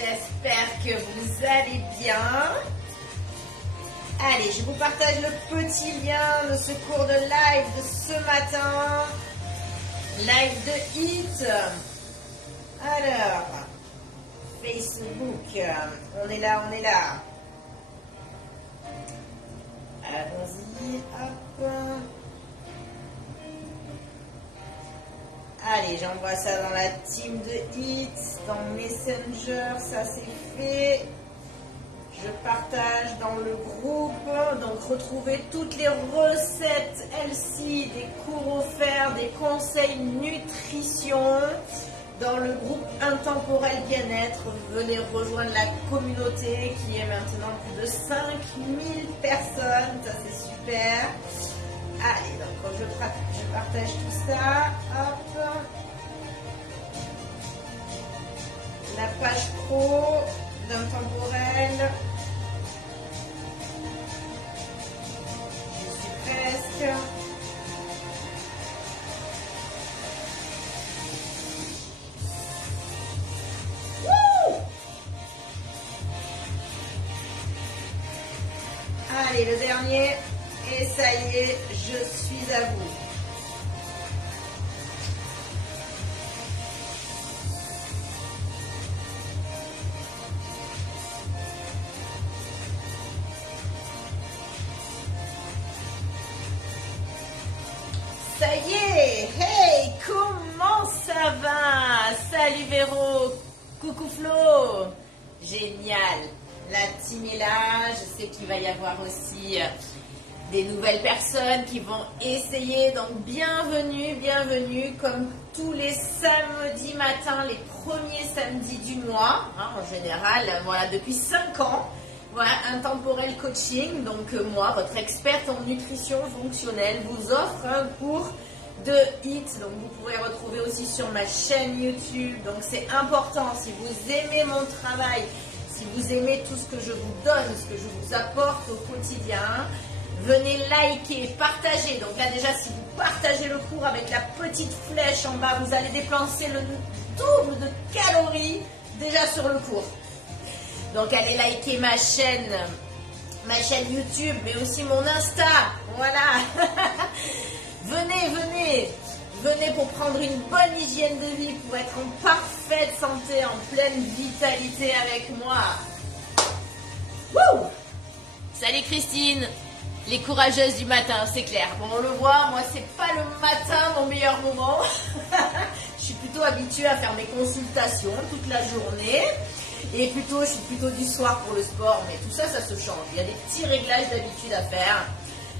j'espère que vous allez bien. Allez, je vous partage le petit lien de ce cours de live de ce matin. Live de HIIT. Alors, Facebook, on est là. Allons-y, hop. Allez, j'envoie ça dans la team de HIIT, dans Messenger, ça c'est fait. Je partage dans le groupe, donc retrouvez toutes les recettes LC, des cours offerts, des conseils nutrition dans le groupe Intemporel Bien-être. Venez rejoindre la communauté qui est maintenant plus de 5000 personnes, ça c'est super. Allez, donc je partage tout ça, hop. La page pro d'Intemporel. Je suis presque. Wouh! Allez, le dernier. Et ça y est, je suis à vous. Ça y est, hey, comment ça va? Salut Véro, coucou Flo, génial, la team est là, je sais qu'il va y avoir aussi des nouvelles personnes qui vont essayer, donc bienvenue, comme tous les samedis matins, les premiers samedis du mois, en général, voilà, depuis 5 ans. Voilà, Intemporel Coaching, donc moi, votre experte en nutrition fonctionnelle, vous offre un cours de HIIT, donc vous pourrez retrouver aussi sur ma chaîne YouTube, donc c'est important, si vous aimez mon travail, si vous aimez tout ce que je vous donne, ce que je vous apporte au quotidien, venez liker, partager, donc là déjà si vous partagez le cours avec la petite flèche en bas, vous allez dépenser le double de calories déjà sur le cours. Donc allez liker ma chaîne YouTube, mais aussi mon Insta, voilà. Venez pour prendre une bonne hygiène de vie, pour être en parfaite santé, en pleine vitalité avec moi. Wouh! Salut Christine, les courageuses du matin, c'est clair. Bon, on le voit, moi c'est pas le matin mon meilleur moment. Je suis plutôt habituée à faire mes consultations toute la journée. Et je suis plutôt du soir pour le sport, mais tout ça, ça se change. Il y a des petits réglages d'habitude à faire.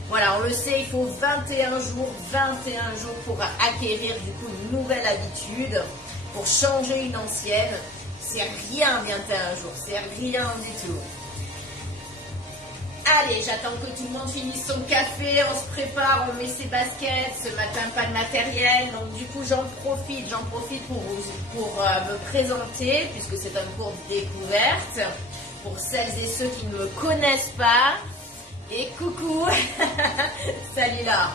Voilà, on le sait, il faut 21 jours pour acquérir du coup une nouvelle habitude, pour changer une ancienne. C'est rien 21 jours, c'est rien du tout. Allez, j'attends que tout le monde finisse son café, on se prépare, on met ses baskets. Ce matin, pas de matériel, donc du coup j'en profite pour me présenter, puisque c'est un cours de découverte pour celles et ceux qui ne me connaissent pas. Et coucou, salut là.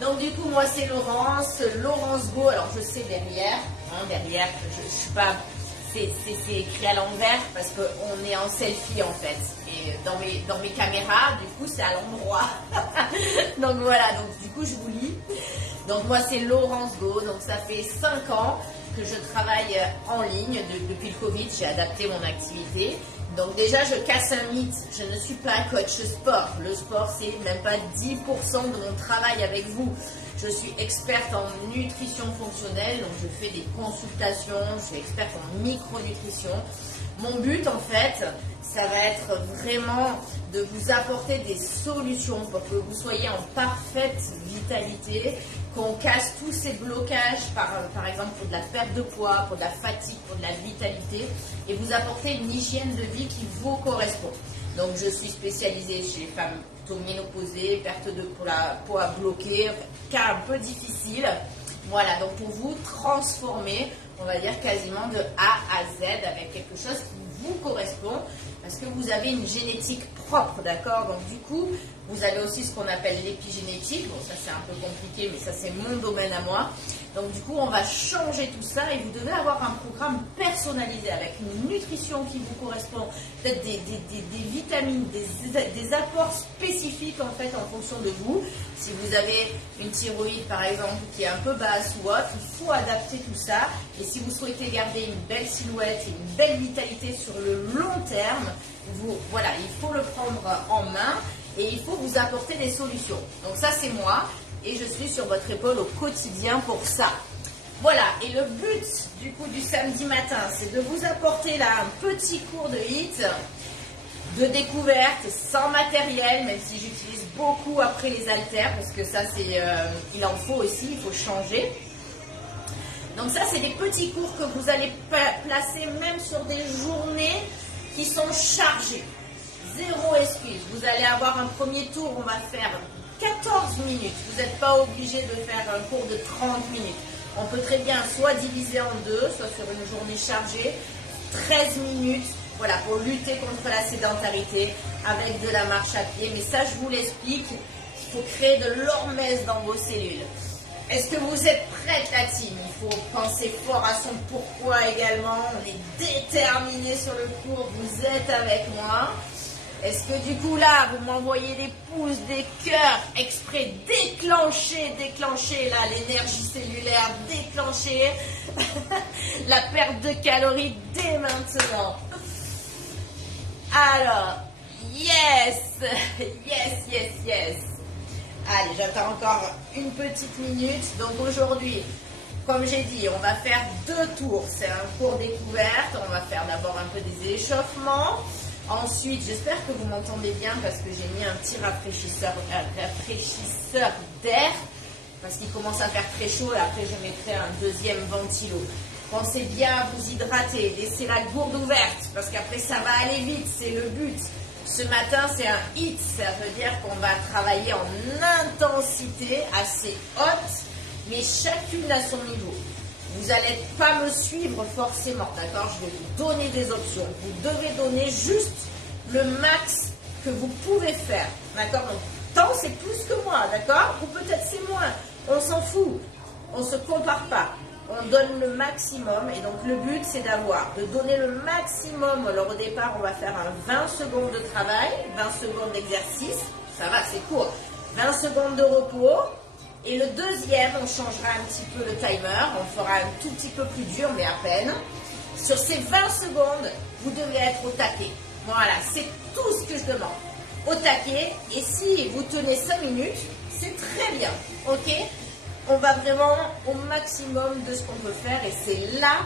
Donc du coup moi c'est Laurence Go. Alors je sais derrière, je suis pas. C'est écrit à l'envers parce qu'on est en selfie en fait. Et dans mes caméras, du coup, c'est à l'endroit. Donc voilà, donc du coup, je vous lis. Donc moi, c'est Laurence Go. Donc ça fait 5 ans que je travaille en ligne. Depuis le Covid, j'ai adapté mon activité. Donc déjà, je casse un mythe. Je ne suis pas coach sport. Le sport, c'est même pas 10% de mon travail avec vous. Je suis experte en nutrition fonctionnelle, donc je fais des consultations, je suis experte en micronutrition. Mon but en fait, ça va être vraiment de vous apporter des solutions pour que vous soyez en parfaite vitalité, qu'on casse tous ces blocages, par exemple pour de la perte de poids, pour de la fatigue, pour de la vitalité, et vous apporter une hygiène de vie qui vous correspond. Donc je suis spécialisée chez les femmes plutôt ménopausées, perte de poids bloqué, cas un peu difficile. Voilà, donc pour vous transformer, on va dire quasiment de A à Z avec quelque chose qui vous correspond, parce que vous avez une génétique propre, d'accord? Donc du coup, vous avez aussi ce qu'on appelle l'épigénétique. Bon, ça c'est un peu compliqué, mais ça c'est mon domaine à moi. Donc du coup, on va changer tout ça et vous devez avoir un programme personnalisé avec une nutrition qui vous correspond, peut-être des vitamines, des apports spécifiques en fait en fonction de vous. Si vous avez une thyroïde par exemple qui est un peu basse ou autre, il faut adapter tout ça. Et si vous souhaitez garder une belle silhouette et une belle vitalité sur le long terme, voilà, il faut le prendre en main et il faut vous apporter des solutions. Donc ça c'est moi. Et je suis sur votre épaule au quotidien pour ça. Voilà, et le but du coup du samedi matin, c'est de vous apporter là un petit cours de HIIT, de découverte, sans matériel, même si j'utilise beaucoup après les haltères, parce que ça c'est, il en faut aussi, il faut changer. Donc ça c'est des petits cours que vous allez placer même sur des journées qui sont chargées. Zéro excuse, vous allez avoir un premier tour, on va faire 14 minutes, vous n'êtes pas obligé de faire un cours de 30 minutes. On peut très bien soit diviser en deux, soit sur une journée chargée, 13 minutes, voilà, pour lutter contre la sédentarité avec de la marche à pied. Mais ça, je vous l'explique, il faut créer de l'hormèse dans vos cellules. Est-ce que vous êtes prête, la team? Il faut penser fort à son pourquoi également. On est déterminé sur le cours, vous êtes avec moi. Est-ce que du coup là, vous m'envoyez des pouces, des cœurs, exprès déclencher là l'énergie cellulaire, déclencher la perte de calories dès maintenant. Alors, yes. Allez, j'attends encore une petite minute. Donc aujourd'hui, comme j'ai dit, on va faire 2 tours. C'est un cours découverte. On va faire d'abord un peu des échauffements. Ensuite, j'espère que vous m'entendez bien parce que j'ai mis un petit rafraîchisseur d'air parce qu'il commence à faire très chaud et après je mettrai un deuxième ventilo. Pensez bien à vous hydrater, laissez la gourde ouverte parce qu'après ça va aller vite, c'est le but. Ce matin, c'est un HIIT, ça veut dire qu'on va travailler en intensité assez haute, mais chacune à son niveau. Vous n'allez pas me suivre forcément, d'accord? Je vais vous donner des options. Vous devez donner juste le max que vous pouvez faire, d'accord? Donc, tant c'est plus que moi, d'accord? Ou peut-être c'est moins. On s'en fout. On ne se compare pas. On donne le maximum. Et donc, le but, c'est de donner le maximum. Alors, au départ, on va faire un 20 secondes de travail, 20 secondes d'exercice. Ça va, c'est court. 20 secondes de repos. Et le deuxième, on changera un petit peu le timer, on fera un tout petit peu plus dur, mais à peine. Sur ces 20 secondes, vous devez être au taquet. Voilà, c'est tout ce que je demande. Au taquet, et si vous tenez 5 minutes, c'est très bien, ok? On va vraiment au maximum de ce qu'on peut faire, et c'est là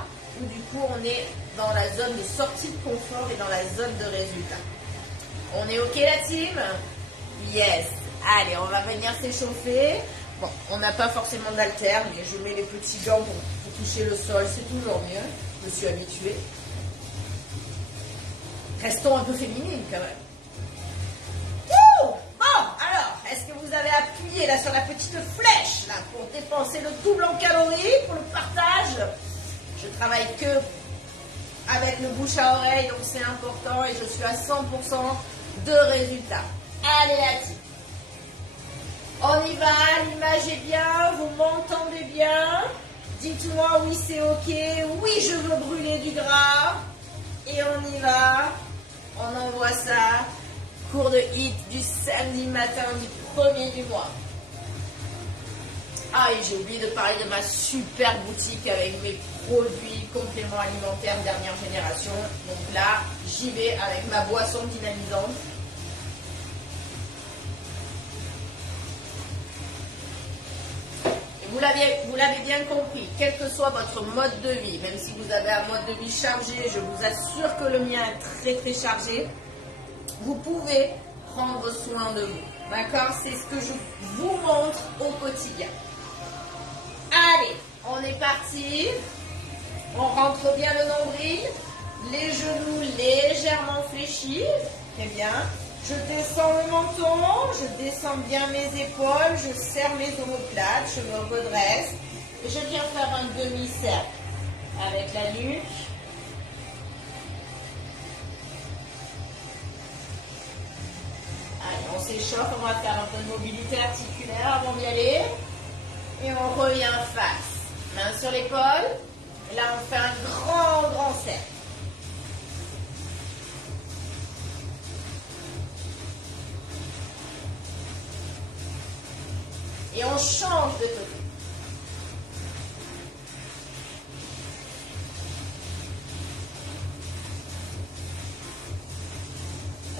où du coup on est dans la zone de sortie de confort et dans la zone de résultat. On est ok la team? Yes. Allez, on va venir s'échauffer. Bon, on n'a pas forcément d'haltère, mais je mets les petits gants pour toucher le sol, c'est toujours mieux. Je me suis habituée. Restons un peu féminines quand même. Ouh! Bon, alors, est-ce que vous avez appuyé là sur la petite flèche là pour dépenser le double en calories pour le partage? Je travaille que avec le bouche à oreille, donc c'est important et je suis à 100% de résultats. Allez la team. On y va, l'image est bien, vous m'entendez bien? Dites-moi oui c'est ok, oui je veux brûler du gras. Et on y va, on envoie ça. Cours de HIIT du samedi matin du 1er du mois. Ah et j'ai oublié de parler de ma super boutique avec mes produits compléments alimentaires dernière génération. Donc là, j'y vais avec ma boisson dynamisante. Vous l'avez bien compris, quel que soit votre mode de vie, même si vous avez un mode de vie chargé, je vous assure que le mien est très chargé, vous pouvez prendre soin de vous. D'accord? C'est ce que je vous montre au quotidien. Allez, on est parti. On rentre bien le nombril, les genoux légèrement fléchis. Très bien. Je descends le menton, je descends bien mes épaules, je serre mes omoplates, je me redresse. Et je viens faire un demi-cercle avec la nuque. Allez, on s'échauffe, on va faire un peu de mobilité articulaire avant d'y aller. Et on revient face. Main sur l'épaule. Et là, on fait un grand cercle. Et on change de côté.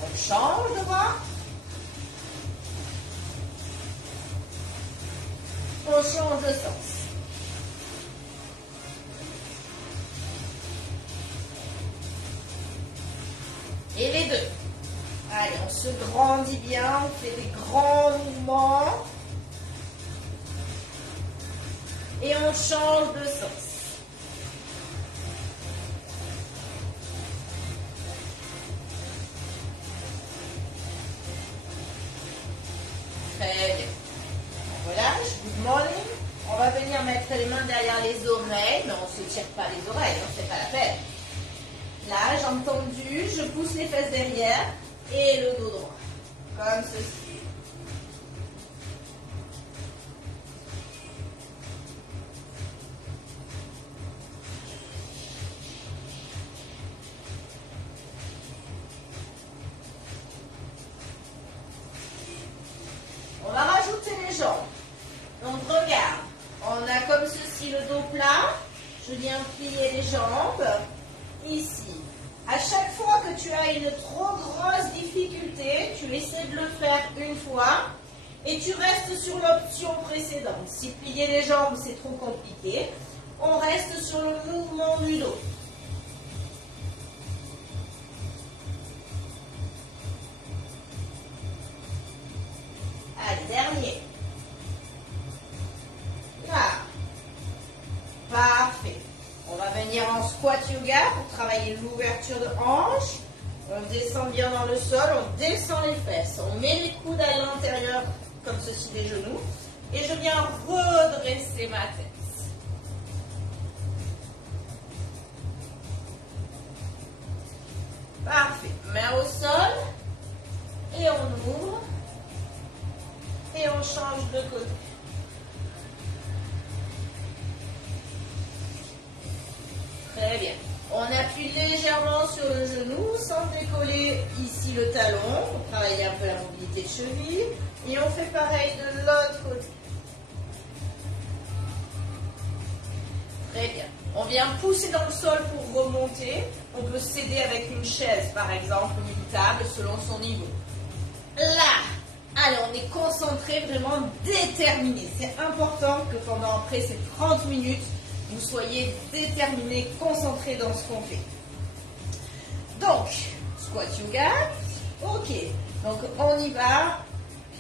On change de bras. On change de sens. Et les deux. Allez, on se grandit bien, on fait des grands mouvements. Et on change de sens. Très bien. On relâche, good morning. On va venir mettre les mains derrière les oreilles, mais on ne se tire pas les oreilles, hein, c'est pas la peine. Là, jambes tendues, je pousse les fesses derrière et le dos droit. Comme ceci. On va rajouter les jambes. Donc regarde, on a comme ceci le dos plat. Je viens plier les jambes. Ici. À chaque fois que tu as une trop grosse difficulté, tu essaies de le faire une fois et tu restes sur l'option précédente. Si plier les jambes c'est trop compliqué, on reste sur le mouvement du dos. Allez, dernier. Là. Parfait. On va venir en squat yoga pour travailler l'ouverture de hanche. On descend bien dans le sol, on descend les fesses. On met les coudes à l'intérieur, comme ceci des genoux. Et je viens redresser ma tête. Parfait. Main au sol. Et on ouvre. Et on change de côté. Très bien. On appuie légèrement sur le genou sans décoller ici le talon pour travailler un peu la mobilité de cheville. Et on fait pareil de l'autre côté. Très bien. On vient pousser dans le sol pour remonter. On peut s'aider avec une chaise par exemple ou une table selon son niveau. Là. Allez, on est concentré, vraiment déterminé. C'est important que pendant après ces 30 minutes, vous soyez déterminés, concentrés dans ce qu'on fait. Donc, squat yoga. Ok, donc on y va.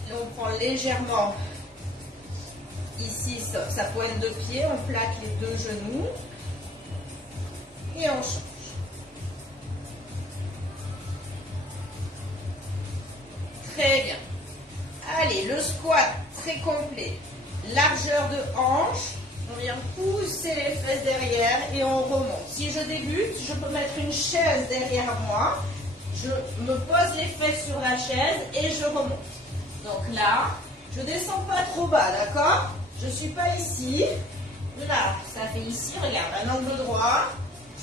Et on prend légèrement ici sa pointe de pied. On plaque les deux genoux. Et on change. Très bien. Allez, le squat très complet. Largeur de hanche. On vient pousser les fesses derrière et on remonte. Si je débute, je peux mettre une chaise derrière moi. Je me pose les fesses sur la chaise et je remonte. Donc là, je ne descends pas trop bas, d'accord? Je ne suis pas ici. Là, ça fait ici, regarde, un angle droit.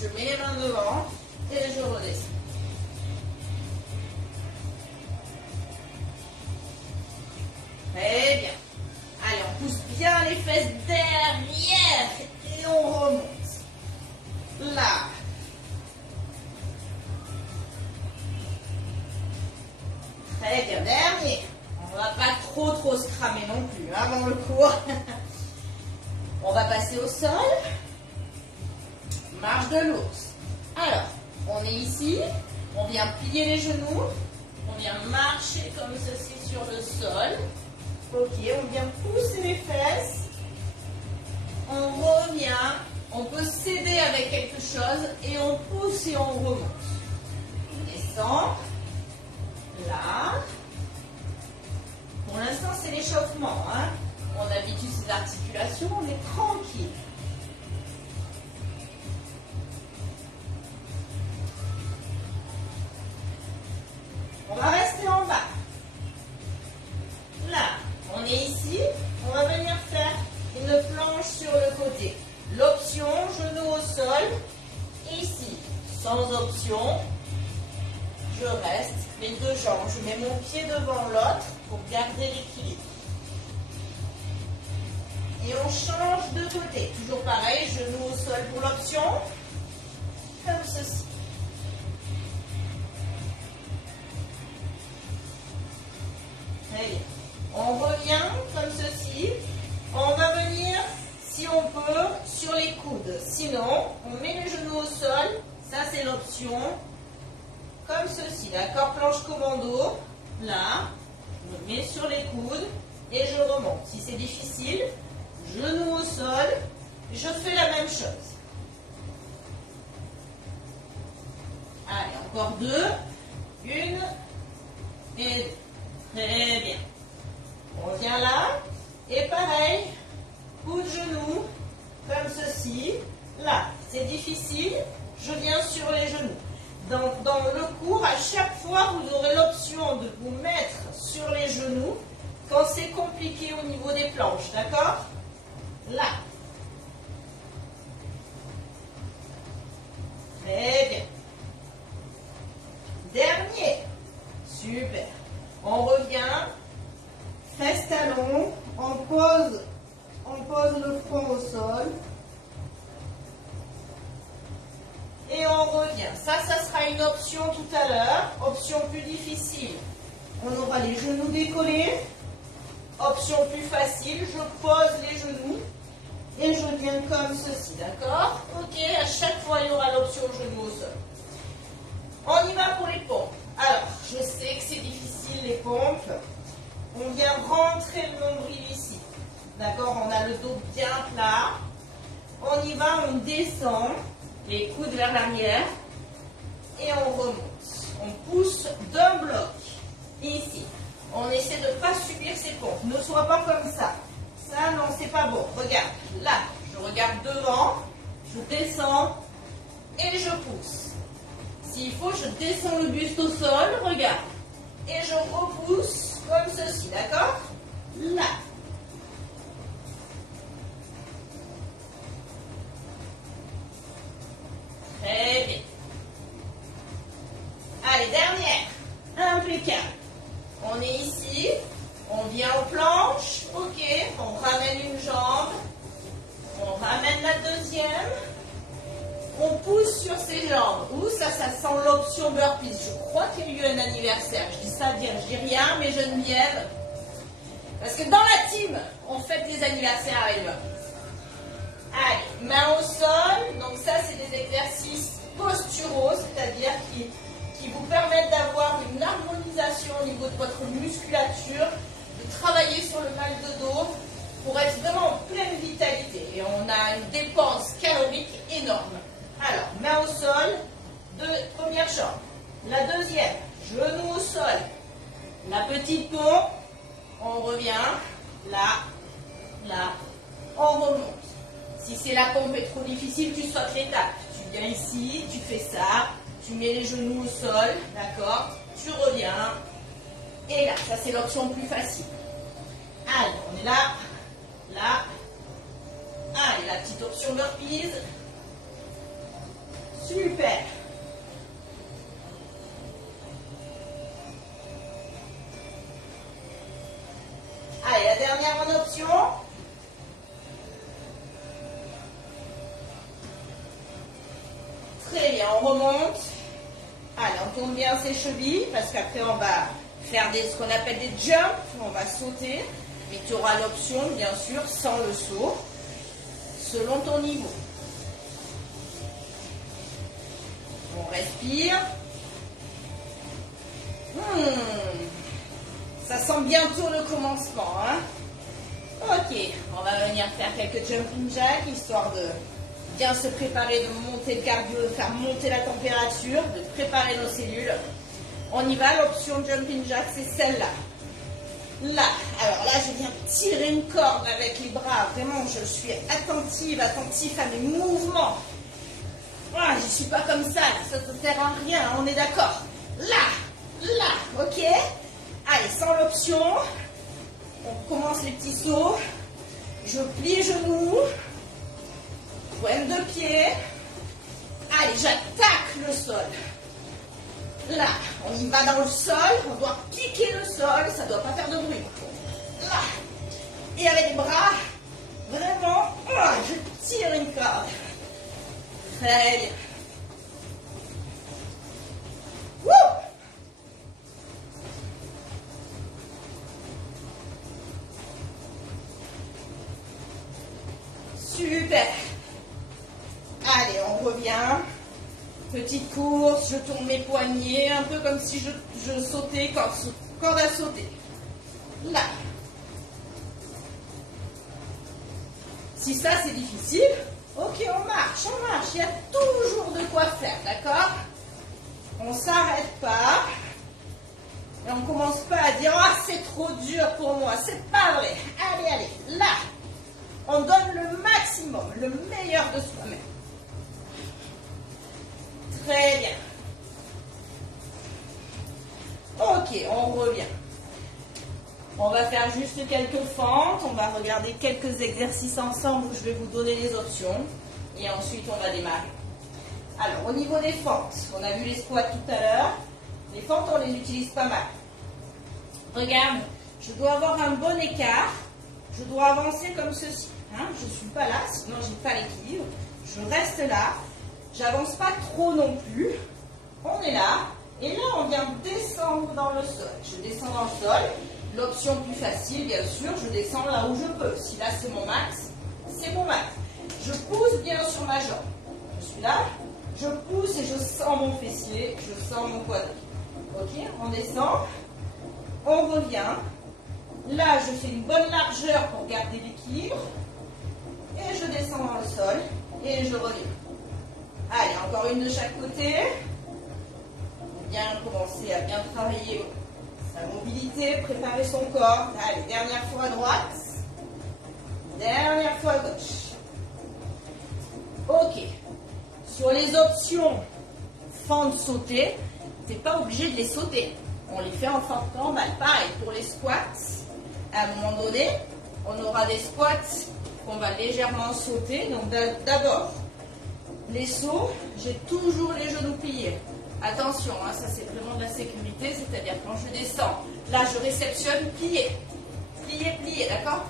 Je mets les mains devant et je redescends. Très bien. Allez, on pousse bien les fesses derrière et on remonte. Là. Très bien. Dernier. On ne va pas trop se cramer non plus avant le cours. On va passer au sol. Marche de l'ours. Alors, on est ici. On vient plier les genoux. On vient marcher comme ceci sur le sol. Ok, on vient pousser les fesses. On revient. On peut s'aider avec quelque chose et on pousse et on remonte. On descend. Là. Pour l'instant, c'est l'échauffement. Hein. On habitue ses articulations, on est tranquille. On va rester en bas. Là, on est ici. On va venir faire une planche sur le côté. sol. Ici, sans option, je reste les deux jambes. Je mets mon pied devant l'autre pour garder l'équilibre. Et on change de côté. Toujours pareil, genou au sol pour l'option. Comme ceci. Très bien. On revient comme ceci. On va venir, si on peut, sur les coudes. Sinon, on met les genoux au sol. Ça, c'est l'option. Comme ceci, d'accord? Planche commando. Là, je mets sur les coudes et je remonte. Si c'est difficile, genoux au sol, je fais la même chose. Allez, encore deux. Une et deux. Très bien. On vient là. Et pareil, coup de genou, comme ceci. Là, c'est difficile, je viens sur les genoux. Dans le cours, à chaque fois, vous aurez l'option de vous mettre sur les genoux quand c'est compliqué au niveau des planches, d'accord? Là. Très bien. Dernier. Super. On revient. Fesse talon. On pose le front au sol. Et on revient. Ça sera une option tout à l'heure. Option plus difficile. On aura les genoux décollés. Option plus facile. Je pose les genoux. Et je viens comme ceci. D'accord? Ok. À chaque fois, il y aura l'option genou au sol. On y va pour les pompes. Alors, je sais que c'est difficile les pompes. On vient rentrer le nombril ici. D'accord? On a le dos bien plat. On y va, on descend. Les coudes vers l'arrière. Et on remonte. On pousse d'un bloc. Ici. On essaie de ne pas subir ces pompes. Ne sois pas comme ça. Ça, non, c'est pas bon. Regarde. Là, je regarde devant. Je descends. Et je pousse. S'il faut, je descends le buste au sol. Regarde. Et je repousse. Comme ceci, d'accord? Là. Très bien. Allez, dernière. Impeccable. On est ici. On vient aux planches. Ok. On ramène une jambe. On ramène la deuxième. On pousse sur ses jambes. Ouh, ça sent l'option burpees. Je crois qu'il y a eu un anniversaire. Je dis ça à dire, je dis rien, mais Geneviève. Parce que dans la team, on fête les anniversaires avec le burpees. Allez, main au sol. Donc ça, c'est des exercices posturaux, c'est-à-dire qui vous permettent d'avoir une harmonisation au niveau de votre musculature, de travailler sur le mal de dos pour être vraiment en pleine vitalité. Et on a une dépense calorique énorme. Alors, main au sol, première jambe. La deuxième, genou au sol. La petite pompe, on revient. Là, là, on remonte. Si c'est la pompe est trop difficile, tu sautes l'étape. Tu viens ici, tu fais ça, tu mets les genoux au sol, d'accord? Tu reviens. Et là, ça c'est l'option plus facile. Allez, on est là, là. Allez, la petite option burpees. Super. Allez, la dernière en option. Très bien, on remonte. Allez, on tourne bien ses chevilles parce qu'après on va faire ce qu'on appelle des jumps. On va sauter. Mais tu auras l'option, bien sûr, sans le saut, selon ton niveau. On respire. Ça sent bientôt le commencement. Hein? Ok, on va venir faire quelques jumping jacks, histoire de bien se préparer, de monter le cardio, de faire monter la température, de préparer nos cellules. On y va, l'option jumping jack, c'est celle-là. Là, alors là, je viens tirer une corde avec les bras. Vraiment, je suis attentive à mes mouvements. Ah, je ne suis pas comme ça, ça ne te sert à rien, on est d'accord. Là, ok. Allez, sans l'option, on commence les petits sauts. Je plie les genoux, pointe de pied, Allez, j'attaque le sol. Là, on y va dans le sol, on doit piquer le sol, ça ne doit pas faire de bruit. Là, et avec les bras, vraiment, je tire une corde. Très bien. Wouh! Super. Allez, on revient. Petite course, je tourne mes poignets, un peu comme si je sautais, corde à sauter. Là. Si ça c'est difficile, ok, on marche, il y a toujours de quoi faire, d'accord? On ne s'arrête pas. Et on ne commence pas à dire, ah, c'est trop dur pour moi, c'est pas vrai. Allez, allez, là. On donne le maximum, le meilleur de soi-même. Très bien. Ok, on revient. On va faire juste quelques fentes. On va regarder quelques exercices ensemble où je vais vous donner les options. Et ensuite, on va démarrer. Alors, au niveau des fentes, on a vu les squats tout à l'heure. Les fentes, on les utilise pas mal. Regarde, je dois avoir un bon écart. Je dois avancer comme ceci. Hein, je ne suis pas là, sinon je n'ai pas l'équilibre. Je reste là. J'avance pas trop non plus. On est là. Et là, on vient descendre dans le sol. Je descends dans le sol. L'option plus facile, bien sûr, je descends là où je peux. Si là, c'est mon max, c'est mon max. Je pousse bien sur ma jambe. Je suis là. Je pousse et je sens mon fessier. Je sens mon quadri. Ok, on descend. On revient. Là, je fais une bonne largeur pour garder l'équilibre. Et je descends dans le sol. Et je reviens. Allez, encore une de chaque côté. Bien commencer à bien travailler sa mobilité, préparer son corps. Allez, dernière fois à droite. Dernière fois à gauche. Ok. Sur les options fente sauter, tu n'es pas obligé de les sauter. On les fait en fente normale. Pareil, pour les squats, à un moment donné, on aura des squats qu'on va légèrement sauter. Donc d'abord, les sauts, j'ai toujours les genoux pliés. Attention, hein, ça c'est vraiment de la sécurité, c'est-à-dire quand je descends, là je réceptionne plié. Plié, plié, d'accord?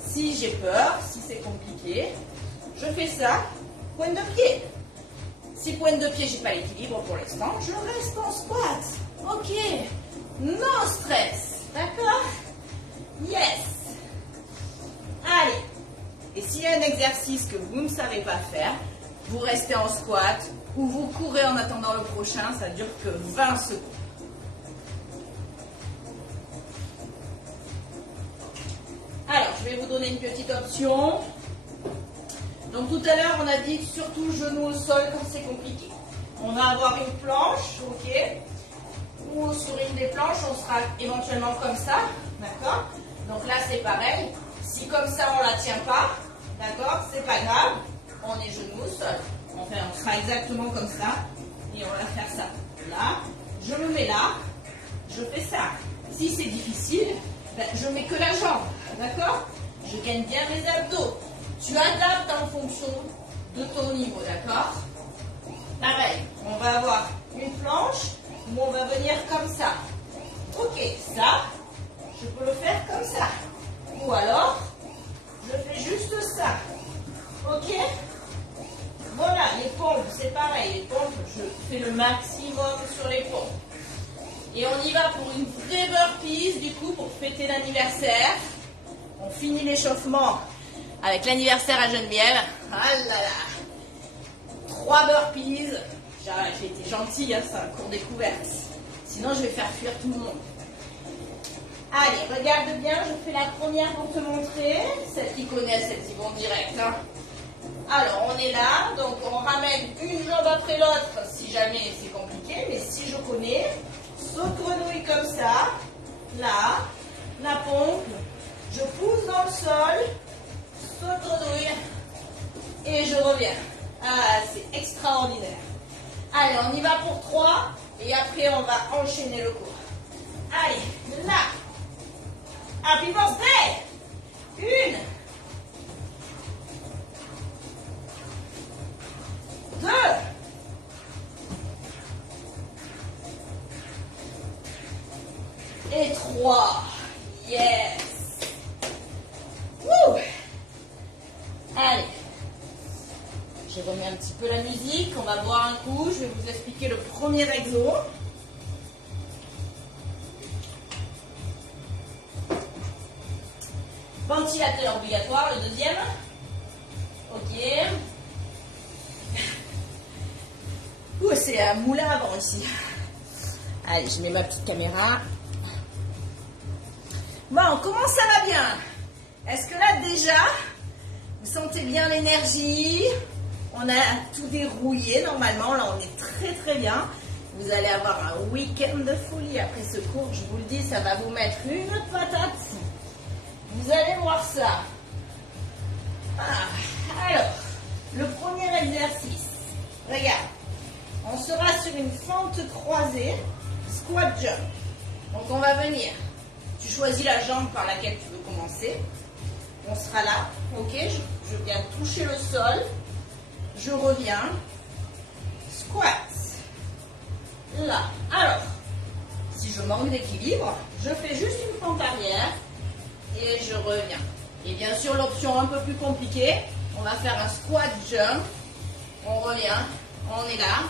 Si j'ai peur, si c'est compliqué, je fais ça, pointe de pied. Si pointe de pied, j'ai pas l'équilibre pour l'instant, je reste en squat. Ok, non stress, d'accord? Yes. Allez. Et s'il y a un exercice que vous ne savez pas faire, vous restez en squat ou vous courez en attendant le prochain, ça ne dure que 20 secondes. Alors, je vais vous donner une petite option. Donc tout à l'heure, on a dit surtout genou au sol quand c'est compliqué. On va avoir une planche, ok? Ou sur une des planches, on sera éventuellement comme ça, d'accord? Donc là, c'est pareil. Si comme ça, on ne la tient pas, d'accord? C'est pas grave. On est genou au sol. Enfin, on sera exactement comme ça. Et on va faire ça. Là, je me mets là. Je fais ça. Si c'est difficile, ben, je mets que la jambe. D'accord? Je gagne bien mes abdos. Tu adaptes en fonction de ton niveau. D'accord? Pareil. On va avoir une planche où on va venir comme ça. Ok, ça, je peux le faire comme ça. Ou alors, je fais juste ça. Ok? Voilà, les pompes, c'est pareil. Les pompes, je fais le maximum sur les pompes. Et on y va pour une vraie burpees, du coup, pour fêter l'anniversaire. On finit l'échauffement avec l'anniversaire à Geneviève. Ah là là. 3 burpees. J'ai été gentille, hein, c'est un cours découverte. Sinon, je vais faire fuir tout le monde. Allez, regarde bien, je fais la première pour te montrer. Celles qui connaissent, elles y vont direct. Hein. Alors, on est là, donc on ramène une jambe après l'autre si jamais c'est compliqué, mais si je connais, saute grenouille comme ça, là, la pompe, je pousse dans le sol, saute grenouille, et je reviens. Ah, c'est extraordinaire. Allez, on y va pour 3, et après on va enchaîner le cours. Allez, là, happy birthday, 1, 2, Allez. J'ai remis un petit peu la musique. On va boire un coup. Je vais vous expliquer le premier exo. Ventilateur obligatoire, le deuxième. Ok. Ouh, c'est un moulin à vent ici. Allez, je mets ma petite caméra. Bon, comment ça va bien? Est-ce que là déjà, vous sentez bien l'énergie? On a tout dérouillé normalement. Là, on est très très bien. Vous allez avoir un week-end de folie après ce cours. Je vous le dis, ça va vous mettre une patate. Vous allez voir ça. Ah, alors, le premier exercice. Regarde. On sera sur une fente croisée, squat jump. Donc on va venir. Tu choisis la jambe par laquelle tu veux commencer. On sera là. Ok, je viens toucher le sol. Je reviens. Squat. Là. Alors, si je manque d'équilibre, je fais juste une fente arrière et je reviens. Et bien sûr, l'option un peu plus compliquée, on va faire un squat jump. On revient. On est là.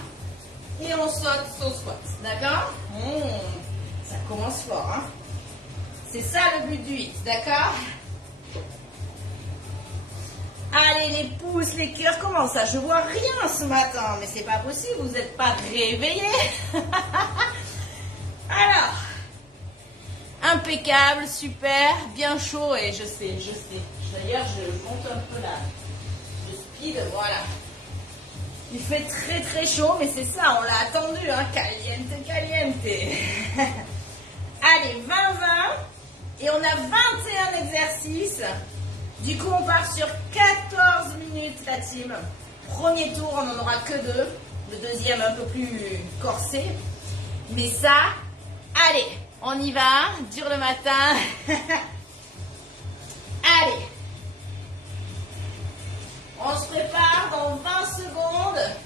Et on saute son squat. D'accord? Ça commence fort. Hein? C'est ça le but du hit. D'accord? Allez, les pouces, les cœurs, comment ça? Je vois rien ce matin. Mais c'est pas possible, vous n'êtes pas réveillés. Alors, impeccable, super, bien chaud. Et je sais. D'ailleurs, je monte un peu là. Je speed, voilà. Il fait très très chaud, mais c'est ça, on l'a attendu, hein, caliente, caliente. Allez, 20-20, et on a 21 exercices. Du coup, on part sur 14 minutes, la team. Premier tour, on n'en aura que 2. Le deuxième, un peu plus corsé. Mais ça, allez, on y va, dur le matin. Allez. On se prépare dans 20 secondes.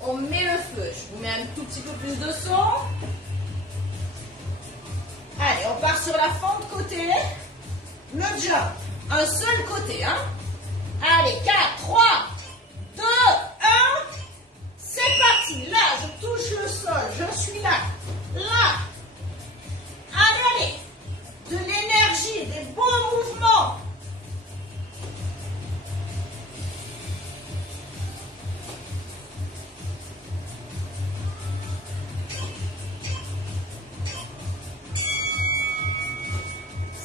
On met le feu. Je vous mets un tout petit peu plus de son. Allez, on part sur la fente côté. Le jump. Un seul côté. Hein. Allez, 4, 3, 2, 1. C'est parti. Là, je touche le sol. Je suis là. Là. Allez, allez. De l'énergie, des bons mouvements.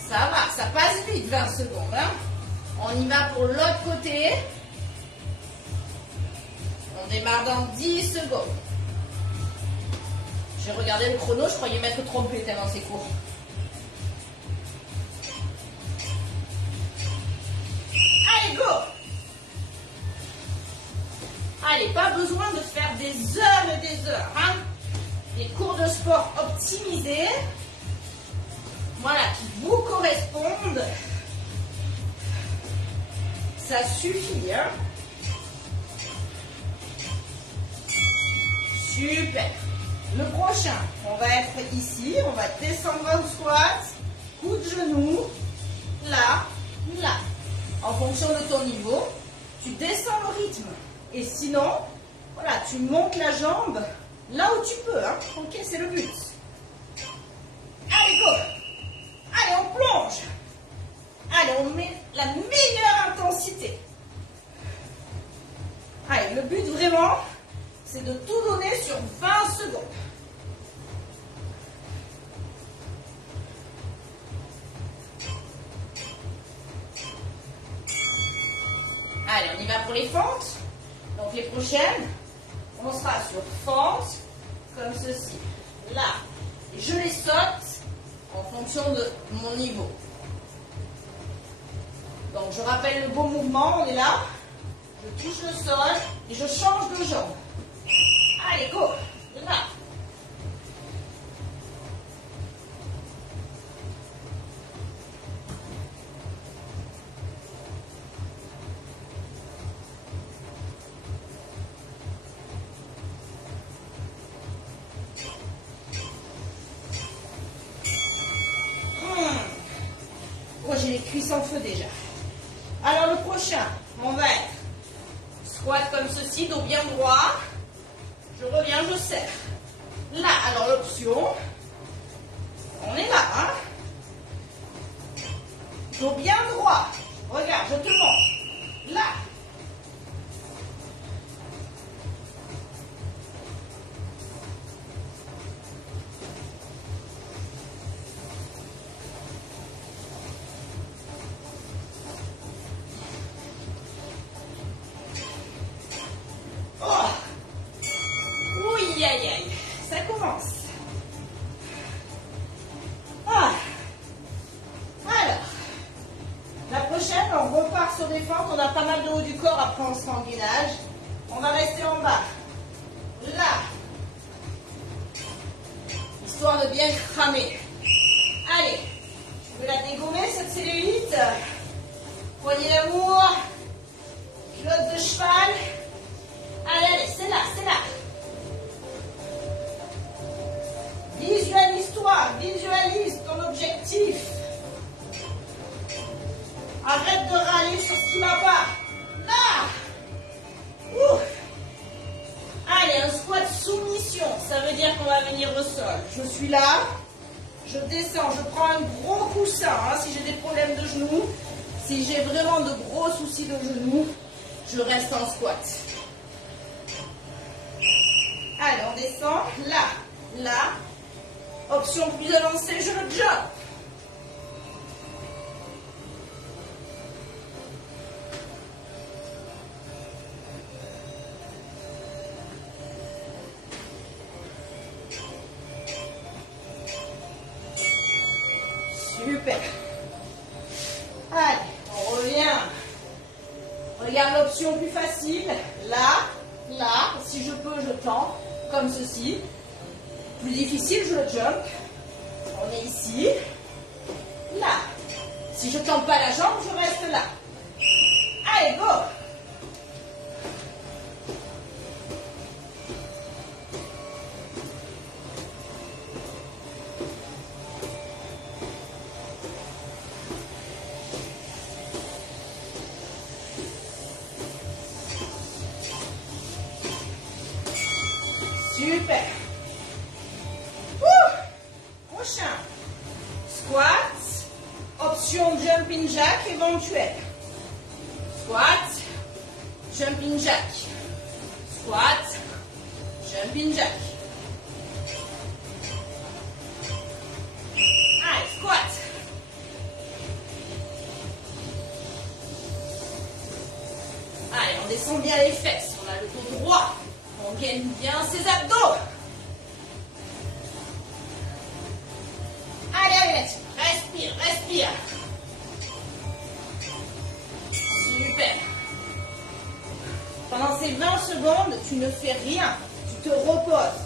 Ça va, ça passe vite, 20 secondes. Hein. On y va pour l'autre côté. On démarre dans 10 secondes. J'ai regardé le chrono, je croyais m'être trompée tellement c'est court. Allez, go! Allez, pas besoin de faire des heures et des heures. Hein. Des cours de sport optimisés. Voilà, qui vous correspondent. Ça suffit, hein? Super. Le prochain, on va être ici, on va descendre en squat, coup de genou, là, là. En fonction de ton niveau, tu descends le rythme. Et sinon, voilà, tu montes la jambe là où tu peux, hein? Ok, c'est le but. Allez, go! Allez, on plonge. Allez, on met la meilleure intensité. Allez, le but vraiment, c'est de tout donner sur 20 secondes. Allez, on y va pour les fentes. Donc les prochaines, on sera sur fente, comme ceci. Là, et je les saute en fonction de mon niveau. Donc je rappelle le bon mouvement, on est là. Je touche le sol et je change de jambe. Allez, go. Là. Oh, j'ai les cuisses en feu déjà. Alors le prochain, on va être squat comme ceci, dos bien droit. Je reviens, je serre. Là, alors l'option, on est là, hein. Dos bien droit. Regarde, je te montre. Là. Aïe, aïe, aïe, ça commence. Ah. Alors, la prochaine, on repart sur des fentes. On a pas mal de haut du corps, après on sera en gainage. On va rester en bas. Là. Histoire de bien cramer. Allez, je vais la dégommer, cette cellulite. Poignée d'amour. Culotte de cheval. Allez, allez, c'est là, c'est là. Visualise-toi, visualise ton objectif. Arrête de râler sur ce qui ne va pas. Là. Ouf. Allez, un squat soumission, ça veut dire qu'on va venir au sol. Je suis là, je descends, je prends un gros coussin hein, si j'ai des problèmes de genoux. Si j'ai vraiment de gros soucis de genoux, je reste en squat. Allez, on descend, là, là. Option plus avancée, je le jump. Super. Allez, on revient. Regarde l'option plus facile. Là, là. Si je peux, je tends. Comme ceci. Plus difficile, je le jump. On est ici. Là. Si je ne tends pas la jambe, je reste là. Allez, go. Super. Prochain. Squat. Option jumping jack éventuelle. Squat. Jumping jack. Squat. Jumping jack. Allez, squat. Allez, on descend bien les fesses. On a le dos droit. On gagne bien ses abdos. Allez, allez, là-dessus. Respire, respire. Super. Pendant ces 20 secondes, tu ne fais rien. Tu te reposes.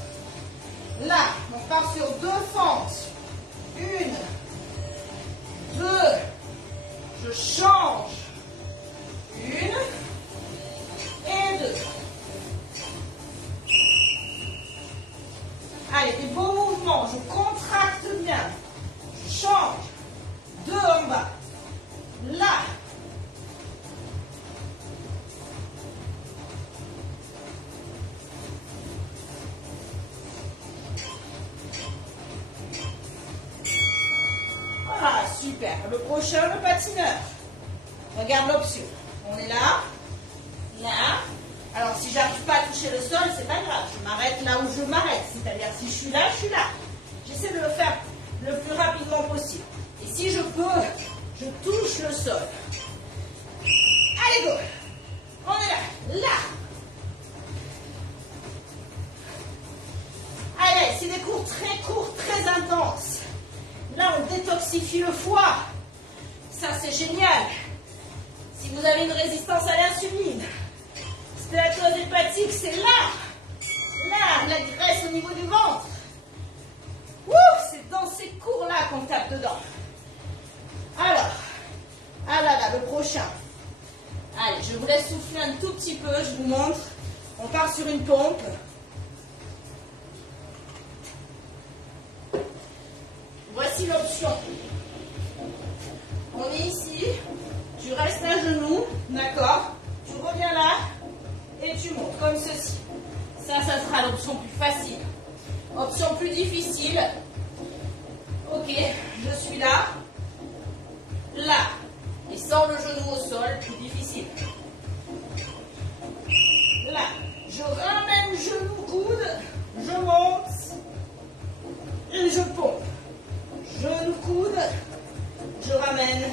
Là, on part sur 2 fentes. 1, 2. Je change. 1 et 2. Allez, des beaux mouvements. Je contracte bien. Je change. 2 en bas. Là. Voilà, super. Le prochain, le patineur. Regarde l'option. On est là. Là. Alors, si j'arrive pas à toucher le sol, c'est pas grave. Je m'arrête là où je m'arrête. C'est-à-dire, si je suis là, je suis là. J'essaie de le faire le plus rapidement possible. Et si je peux, je touche le sol. Allez, go. On est là. Là. Allez, c'est des cours, très intenses. Là, on détoxifie le foie. Ça, c'est génial. Si vous avez une résistance à l'insuline, stéatose hépatique, c'est là. Là, la graisse au niveau du ventre. C'est dans ces cours-là qu'on tape dedans. Alors, ah là là, le prochain. Allez, je vous laisse souffler un tout petit peu, je vous montre. On part sur une pompe. Voici l'option. On est ici, tu restes à genoux. d'accord? Tu reviens là et tu montes comme ceci. Ça sera l'option plus facile. Option plus difficile. Ok, je suis là, là, et sans le genou au sol, plus difficile. Là, je ramène genou coude, je monte et je pompe. Genou coude, je ramène,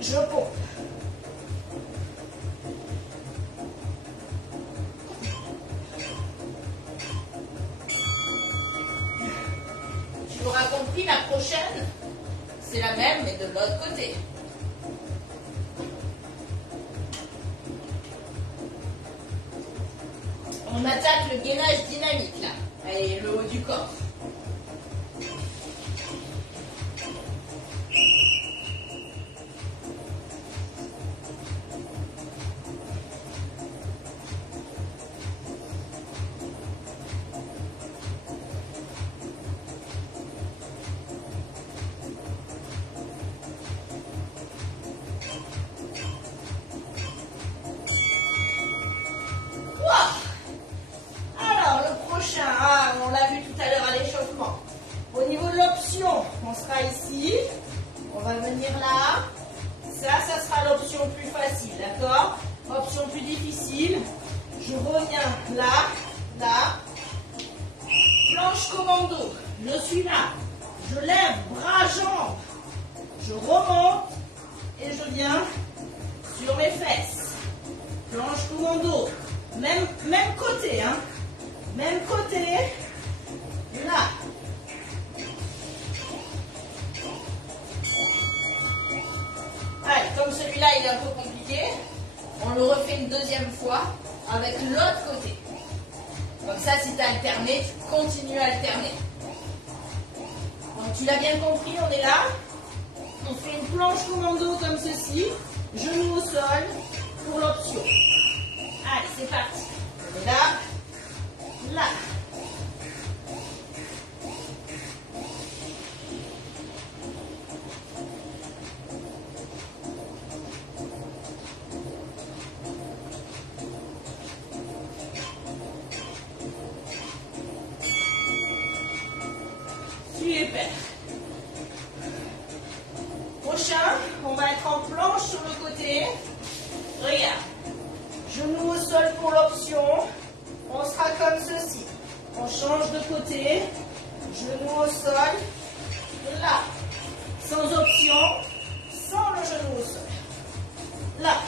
je pompe. Tu auras compris, la prochaine, c'est la même, mais de l'autre côté. On attaque le gainage dynamique, là. Allez, le haut du corps. On l'a vu tout à l'heure à l'échauffement. Au niveau de l'option, on sera ici. On va venir là. Ça sera l'option plus facile, d'accord? Option plus difficile. Je reviens là, là. Planche commando. Je suis là. Je lève bras, jambes. Je remonte et je viens sur mes fesses. Planche commando. Même côté, hein? Même côté, là. Allez, comme celui-là il est un peu compliqué, on le refait une deuxième fois avec l'autre côté. Comme ça, si tu as alterné, tu continues à alterner. Donc tu l'as bien compris, on est là. On fait une planche commando comme ceci, genou au sol pour l'option. Allez, c'est parti. On est là. Là. Super. Prochain, on va être en planche sur le côté. Regarde. Genou au sol pour l'option. On sera comme ceci. On change de côté. Genou au sol. Là. Sans option. Sans le genou au sol. Là.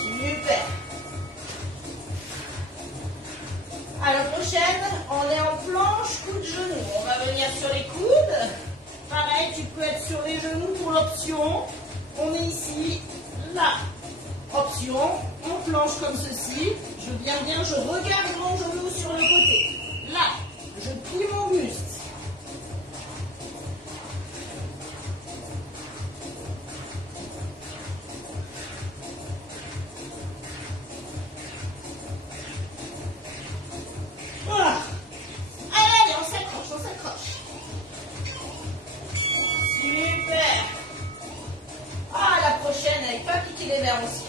Super. À la prochaine, on est en planche, coude genou. On va venir sur les coudes. Pareil, tu peux être sur les genoux pour l'option. On est ici, là. Option, on planche comme ceci. Je viens bien, je regarde mon genou sur le côté. Là, je plie mon buste. Voilà. Allez, on s'accroche, on s'accroche. Super. Ah, la prochaine, avec pas piquer les verres aussi.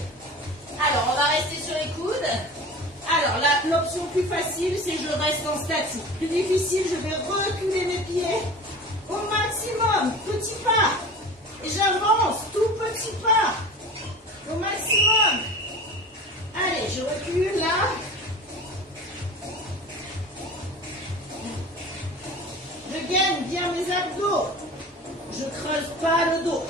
Alors, on va rester sur les coudes. Alors, l'option plus facile, c'est je reste en statique. Plus difficile, je vais reculer mes pieds au maximum. Petit pas. Et j'avance, tout petit pas. Au maximum. Allez, je recule là. Je gagne bien mes abdos. Je creuse pas le dos.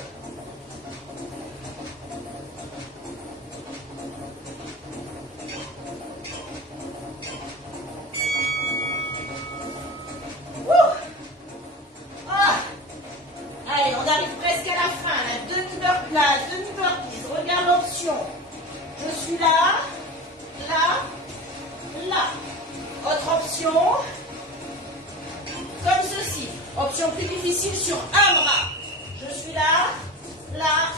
Allez, on arrive presque à la fin. La demi-burpees. Regarde l'option. Je suis là, là, là. Autre option. Comme ceci. Option plus difficile sur un bras. Je suis là, là,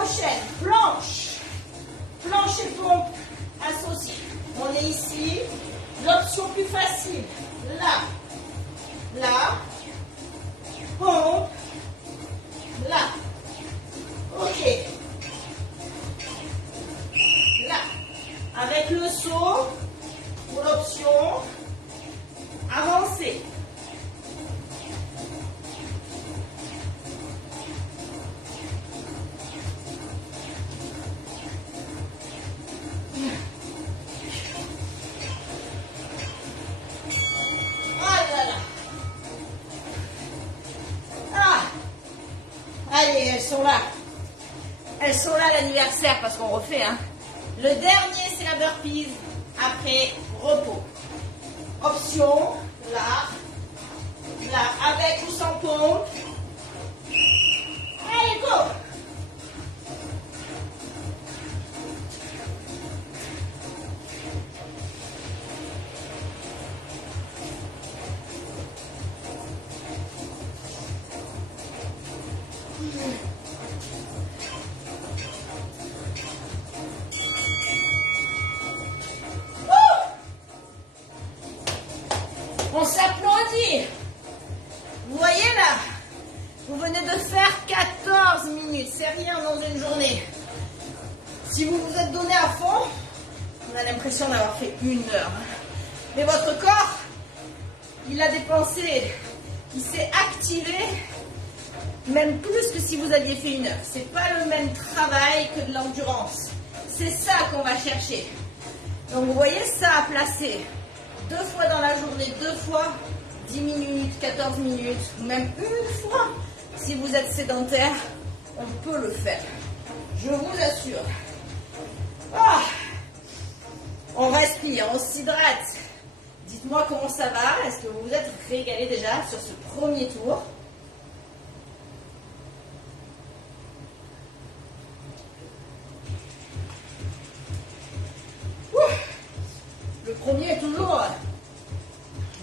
prochaine, planche. Planche et pompe associées. On est ici. L'option plus facile. Là. Là. Pompe. Là. Ok. Là. Avec le saut, pour l'option, avancer. Allez, elles sont là. Elles sont là l'anniversaire parce qu'on refait. Hein. Le dernier, c'est la burpees. Après, repos. Option, là. Là, avec ou sans pompe. Allez, go. On s'applaudit. Vous voyez là, vous venez de faire 14 minutes. C'est rien dans une journée. Si vous vous êtes donné à fond, on a l'impression d'avoir fait 1 heure. Mais votre corps, il a dépensé, il s'est activé même plus que si vous aviez fait 1 heure. C'est pas le même travail que de l'endurance. C'est ça qu'on va chercher. Donc vous voyez ça à placer 2 fois dans la journée, 2 fois 10 minutes, 14 minutes, ou même 1 fois. Si vous êtes sédentaire, on peut le faire. Je vous assure. Ah, on respire, on s'hydrate. Dites-moi comment ça va. Est-ce que vous vous êtes régalé déjà sur ce premier tour? Le premier est toujours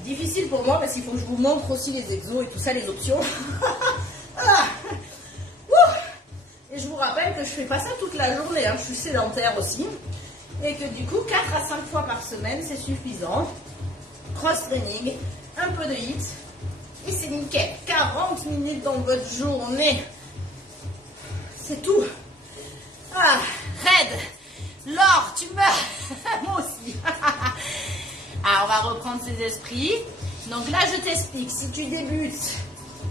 difficile pour moi parce qu'il faut que je vous montre aussi les exos et tout ça, les options. Et je vous rappelle que je fais pas ça toute la journée, hein. Je suis sédentaire aussi. Et que du coup, 4 à 5 fois par semaine, c'est suffisant. Cross-training, un peu de HIIT. Et c'est nickel. 40 minutes dans votre journée. C'est tout. Ah, raide. Laure, tu meurs. Moi aussi. Alors, on va reprendre ses esprits. Donc là, je t'explique. Si tu débutes,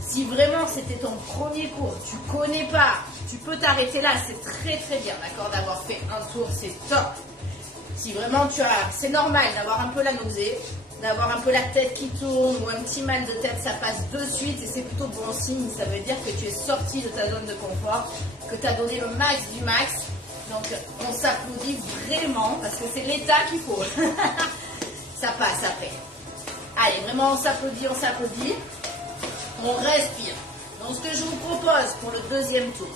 si vraiment c'était ton premier cours, tu connais pas, tu peux t'arrêter là. C'est très très bien, d'accord, d'avoir fait un tour, c'est top. Si vraiment tu as, c'est normal d'avoir un peu la nausée, d'avoir un peu la tête qui tourne ou un petit mal de tête, ça passe de suite et c'est plutôt bon signe. Ça veut dire que tu es sorti de ta zone de confort, que tu as donné le max du max. Donc, on s'applaudit vraiment parce que c'est l'état qu'il faut. Ça passe après. Allez, vraiment, on s'applaudit, on s'applaudit. On respire. Donc, ce que je vous propose pour le deuxième tour.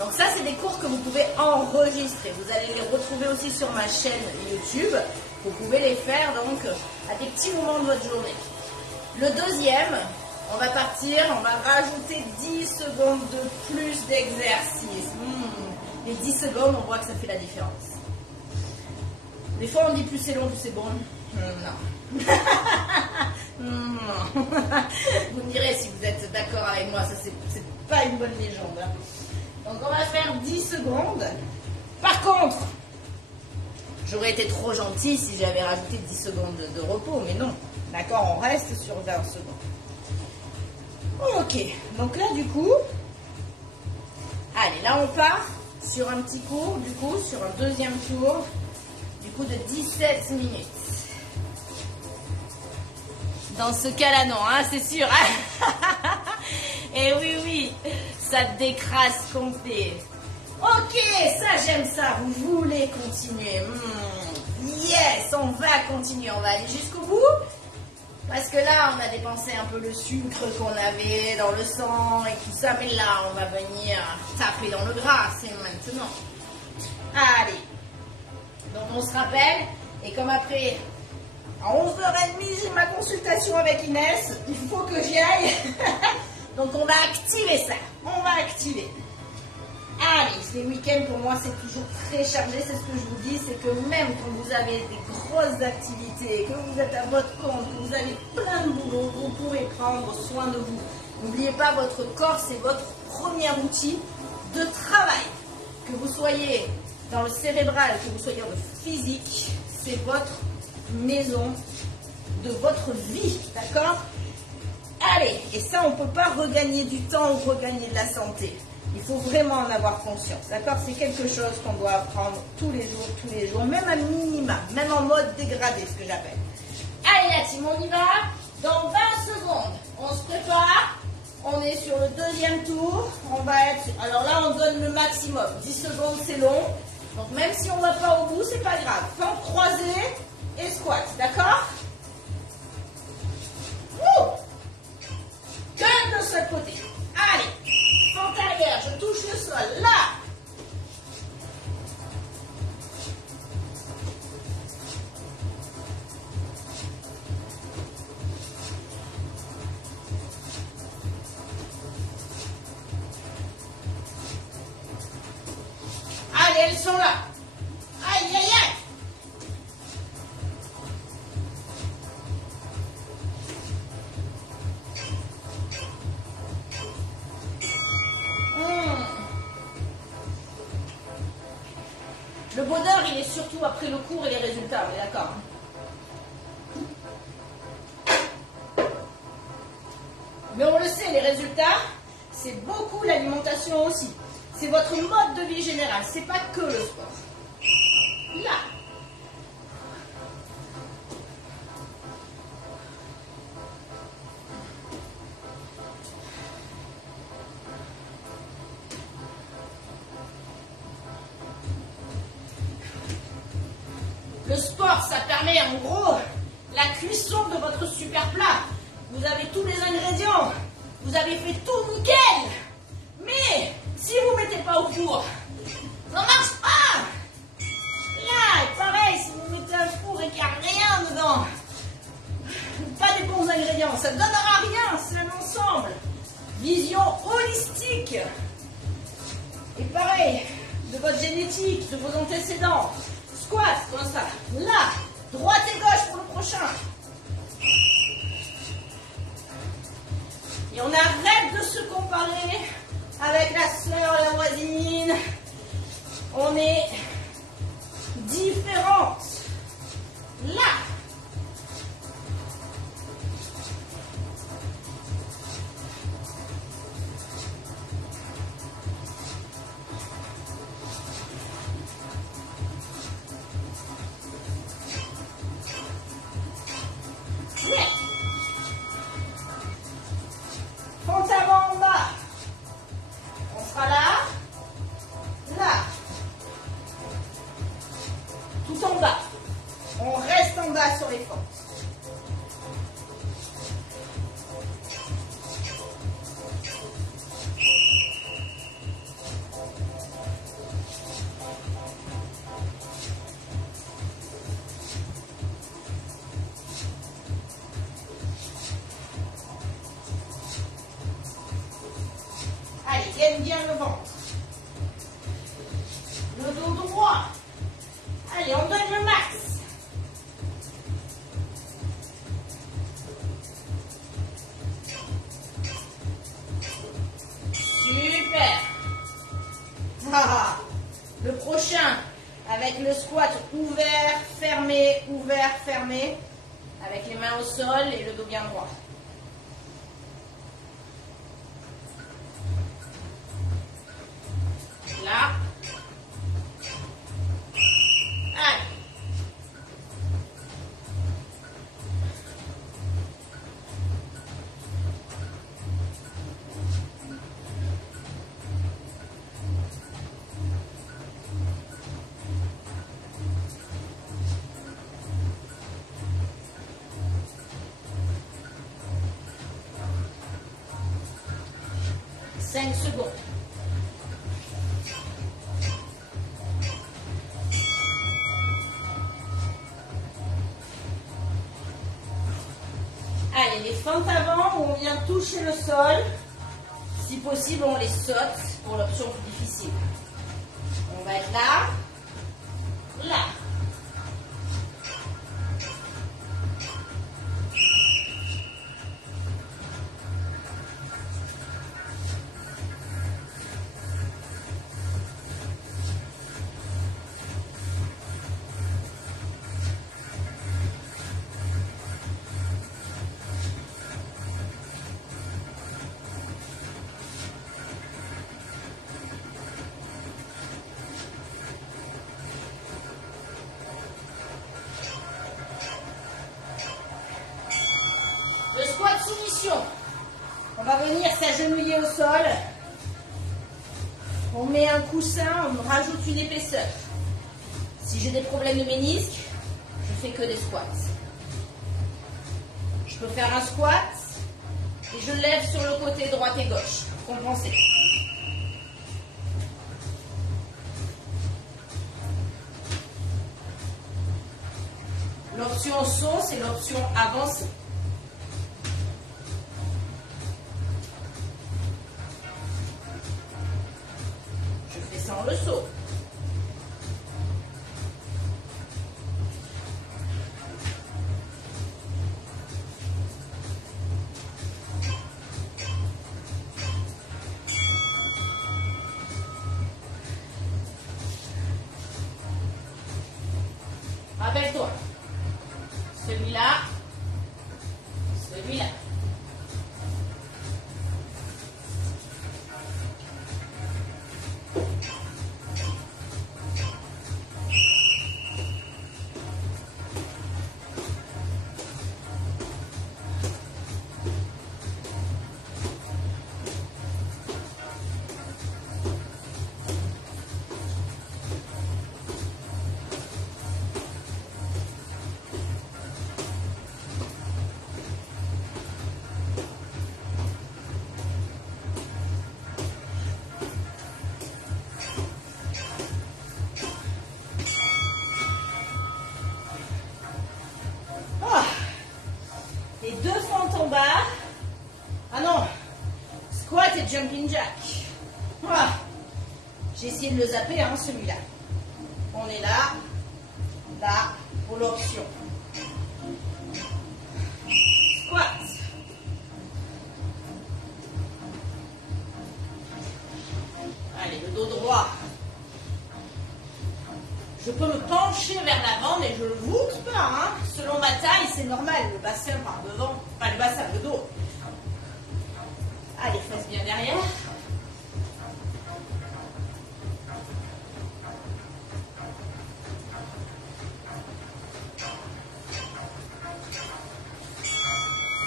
Donc, ça, c'est des cours que vous pouvez enregistrer. Vous allez les retrouver aussi sur ma chaîne YouTube. Vous pouvez les faire, donc, à des petits moments de votre journée. Le deuxième, on va partir, on va rajouter 10 secondes de plus d'exercice. Les 10 secondes, on voit que ça fait la différence. Des fois, on dit plus c'est long, plus c'est bon. Non. Non. Vous me direz si vous êtes d'accord avec moi, ça c'est pas une bonne légende. Hein. Donc, on va faire 10 secondes. Par contre, j'aurais été trop gentille si j'avais rajouté 10 secondes de repos, mais non. D'accord, on reste sur 20 secondes. Ok, donc là, du coup, allez, là, on part sur un petit cours, du coup, sur un deuxième tour, du coup, de 17 minutes. Dans ce cas-là, non, hein, c'est sûr. Et oui, oui, ça te décrase complet. Ok, ça, j'aime ça. Vous voulez continuer. Yes, on va continuer. On va aller jusqu'au bout. Parce que là, on a dépensé un peu le sucre qu'on avait dans le sang et tout ça. Mais là, on va venir taper dans le gras. C'est maintenant. Allez. Donc, on se rappelle. Et comme après, à 11h30, j'ai ma consultation avec Inès. Il faut que j'y aille. Donc, on va activer ça. On va activer. Allez, les week-ends pour moi c'est toujours très chargé, c'est ce que je vous dis, c'est que même quand vous avez des grosses activités, que vous êtes à votre compte, que vous avez plein de boulot, vous pouvez prendre soin de vous. N'oubliez pas, votre corps c'est votre premier outil de travail. Que vous soyez dans le cérébral, que vous soyez dans le physique, c'est votre maison de votre vie, d'accord? Allez, et ça on ne peut pas regagner du temps ou regagner de la santé. Il faut vraiment en avoir conscience, d'accord? C'est quelque chose qu'on doit apprendre tous les jours, même à minima, même en mode dégradé, ce que j'appelle. Allez la team, on y va. Dans 20 secondes, on se prépare. On est sur le deuxième tour. On va être... Alors là, on donne le maximum. 10 secondes, c'est long. Donc même si on ne va pas au bout, c'est pas grave. Fente croisée et squat, d'accord? Que de ce côté. Allez. Fente arrière, je touche le sol. Là. Allez, elles sont là. Aïe, aïe, aïe. Le bonheur, il est surtout après le cours et les résultats, on est d'accord? Mais on le sait, les résultats, c'est beaucoup l'alimentation aussi. C'est votre mode de vie général, c'est pas que le sport. Là. Le sport, ça permet en gros la cuisson de votre super plat. Vous avez tous les ingrédients, vous avez fait tout nickel. Mais si vous ne mettez pas au four, ça ne marche pas. Là, pareil, si vous mettez un four et qu'il n'y a rien dedans, pas des bons ingrédients, ça ne donnera rien, c'est un ensemble. Vision holistique. Et pareil, de votre génétique, de vos antécédents. Squat, comme ça. Là, droite et gauche pour le prochain. Et on arrête de se comparer avec la sœur, la voisine. On est différentes. Là. Fente avant en bas. On sera là. Là. Tout en bas. On reste en bas sur les fentes. Allez, tienne bien le ventre. Le dos droit. Allez, on donne le max. Super. Ah, le prochain, avec le squat ouvert, fermé, avec les mains au sol et le dos bien droit. Là. Allez. Cinq secondes. Allez, les fentes avant où on vient toucher le sol. Si possible, on les saute pour l'option plus difficile. On va être là, là. Le squat soumission. On va venir s'agenouiller au sol. On met un coussin, on rajoute une épaisseur. Si j'ai des problèmes de ménisque, je fais que des squats. Je peux faire un squat et je lève sur le côté droite et gauche pour compenser. L'option saut, c'est l'option avancée. Sans le saut. Rappelle-toi, celui-là, celui-là. Les deux fentes en bas. Ah non, squat et jumping jack. Voilà. J'ai essayé de le zapper, hein, celui-là. On est là, là, pour l'option. Squat. Allez, le dos droit. Je peux me pencher vers l'avant, mais je ne voûte pas. Hein. Selon ma taille, c'est normal. Le bassin par devant, pas le bassin, le dos. Allez, fesses bien derrière.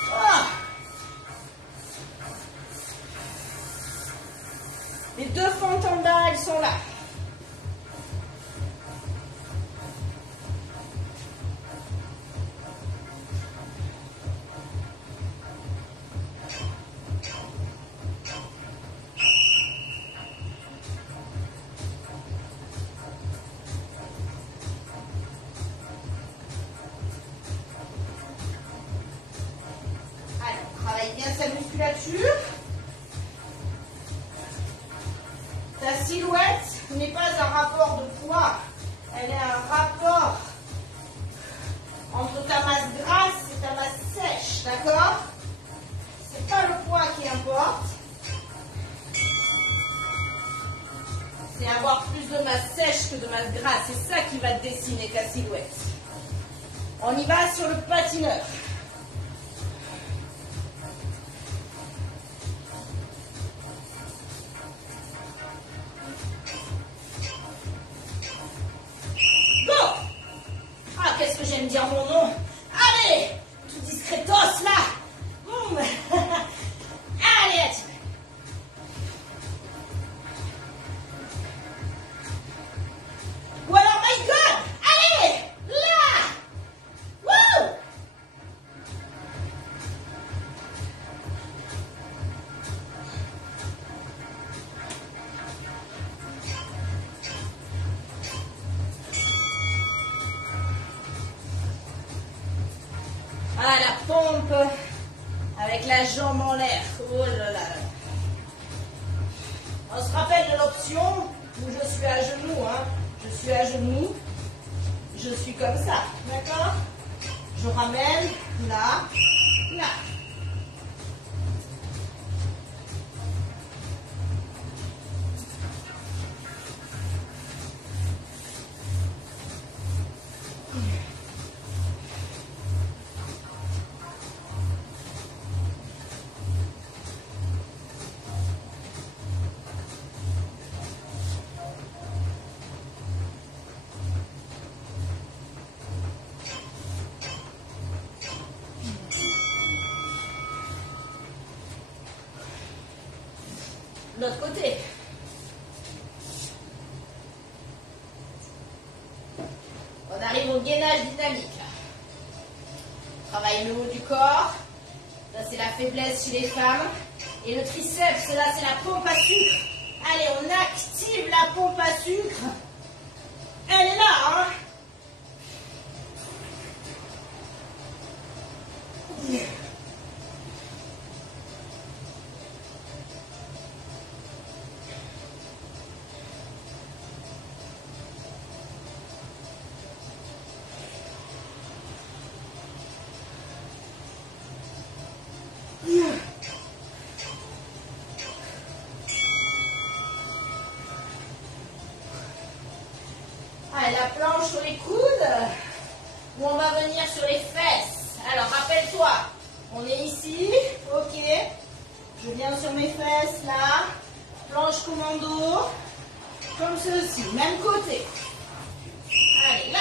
Oh. Les deux fentes en bas, elles sont là. Bien sa musculature. Ta silhouette n'est pas un rapport de poids, elle est un rapport entre ta masse grasse et ta masse sèche, d'accord? C'est pas le poids qui importe, c'est avoir plus de masse sèche que de masse grasse, c'est ça qui va te dessiner ta silhouette. On y va sur le patineur. Qu'est-ce que j'aime dire mon nom? Allez, tout discretos là. Allez, attire. Ou alors, my God, allez, là. Wouh. Ah, la pompe avec la jambe en l'air. Oh là là. On se rappelle de l'option où je suis à genoux. Hein. Je suis à genoux. Je suis comme ça. D'accord? Je ramène là, là. L'autre côté. On arrive au gainage dynamique. Travaille le haut du corps. Là, c'est la faiblesse chez les femmes. Et le triceps, là, c'est la pompe à sucre. Allez, on active la pompe à sucre. Elle est là, hein. Allez, la planche sur les coudes, ou on va venir sur les fesses. Alors, rappelle-toi, on est ici, ok. Je viens sur mes fesses, là. Planche commando, comme ceci, même côté. Allez, là.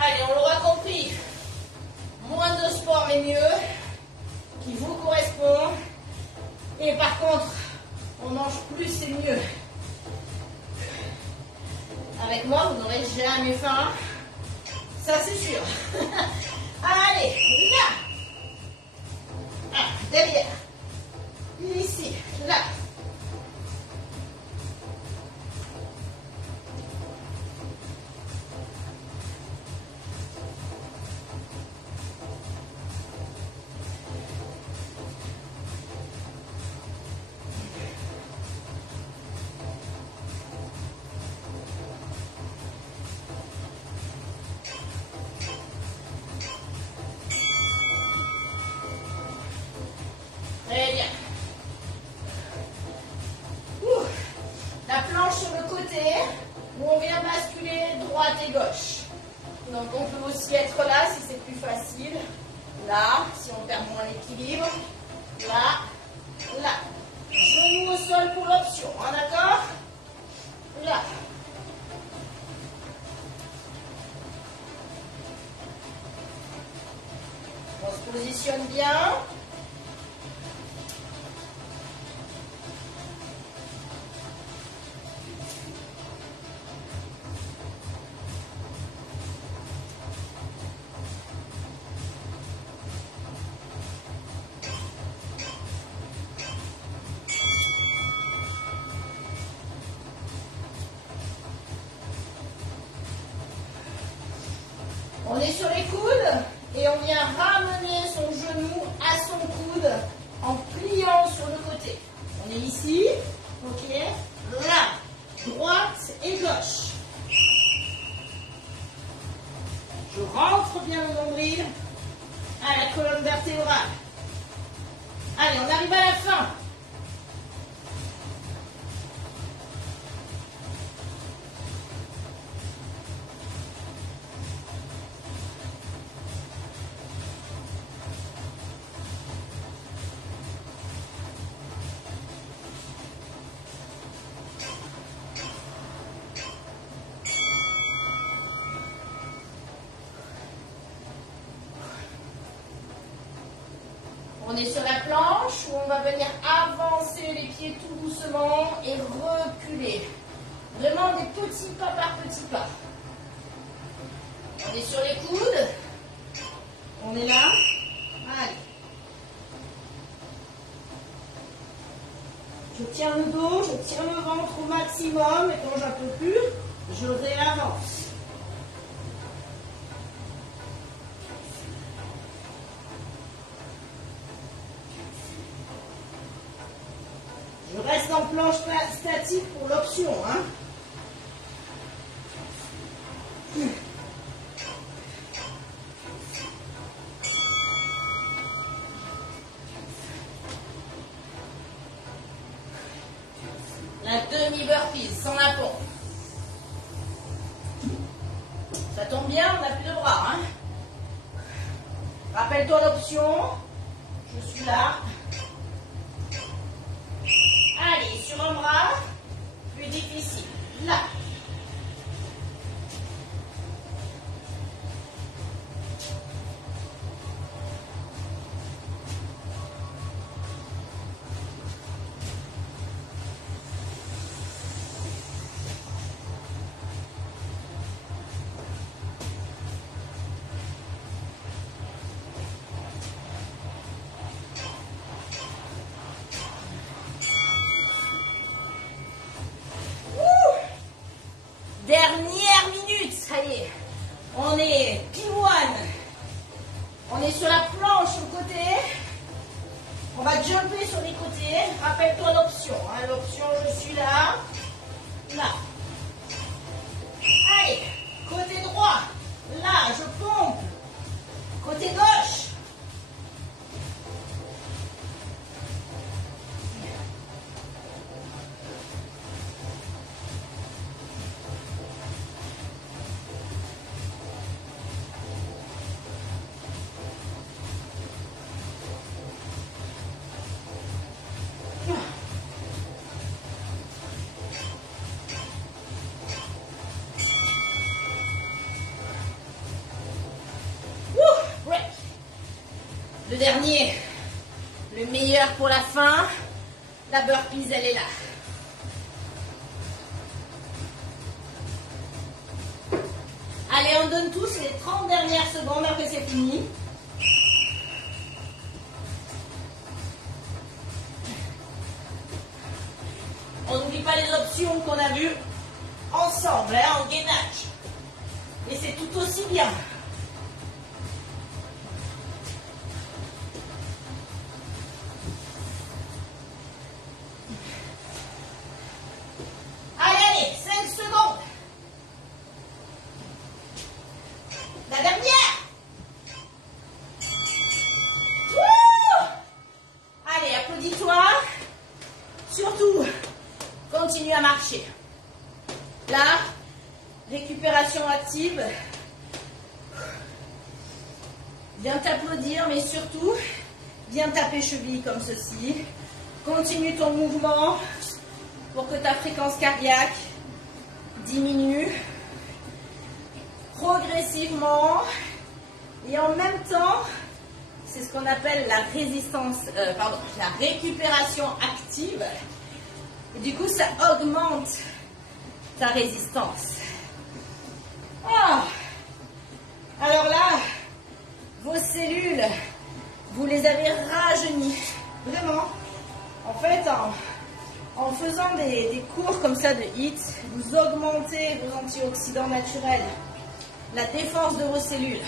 Allez, on l'aura compris. Moins de sport mais mieux, qui vous correspond. Et par contre, on mange plus c'est mieux. Avec moi, vous n'aurez jamais faim. Ça, c'est sûr. Allez, là. Ah, derrière. Ici, là. Très bien. Ouh. La planche sur le côté, où on vient basculer droite et gauche. Donc on peut aussi être là si c'est plus facile. Là, si on perd moins l'équilibre. Là, là. Genou au sol pour l'option, hein, d'accord? Là. On se positionne bien. On est sur les coudes et on vient ramener son genou à son coude en pliant sur le côté. On est ici, ok, là, droite et gauche. Je rentre bien le nombril à la colonne vertébrale. Allez, on arrive à la fin. est sur la planche où on va venir avancer les pieds tout doucement et reculer. Vraiment des petits pas par petits pas. On est sur les coudes. On est là. Allez. Je tiens le dos, je tiens le ventre au maximum et quand j'en peux plus, je réavance. Je reste en planche statique pour l'option. Hein. La demi-burpee sans la pompe. Ça tombe bien, on n'a plus de bras. Hein. Rappelle-toi l'option. Je suis là. Allez, sur un bras. Plus difficile. Là. Dernière minute, ça y est. On est P1. On est sur la planche sur le côté. On va jumper sur les côtés. Rappelle-toi l'option. Hein. L'option, je suis là. Là. Allez. Côté droit. Là, je pompe. Côté gauche. Le dernier, le meilleur pour la fin, la burpees, elle est là. Allez, on donne tous les 30 dernières secondes après c'est fini. On n'oublie pas les options qu'on a vues ensemble, hein, en gainage. Et c'est tout aussi bien. Allez, 5 secondes. La dernière. Wouh! Allez, applaudis-toi. Surtout, continue à marcher. Là, récupération active. Viens t'applaudir, mais surtout, viens taper cheville comme ceci. Continue ton mouvement pour que ta fréquence cardiaque diminue progressivement. Et en même temps, c'est ce qu'on appelle la la récupération active. Et du coup, ça augmente ta résistance. Oh. Alors là, vos cellules, vous les avez rajeunies. Vraiment. En fait, en faisant des cours comme ça de HIIT, vous augmentez vos antioxydants naturels, la défense de vos cellules.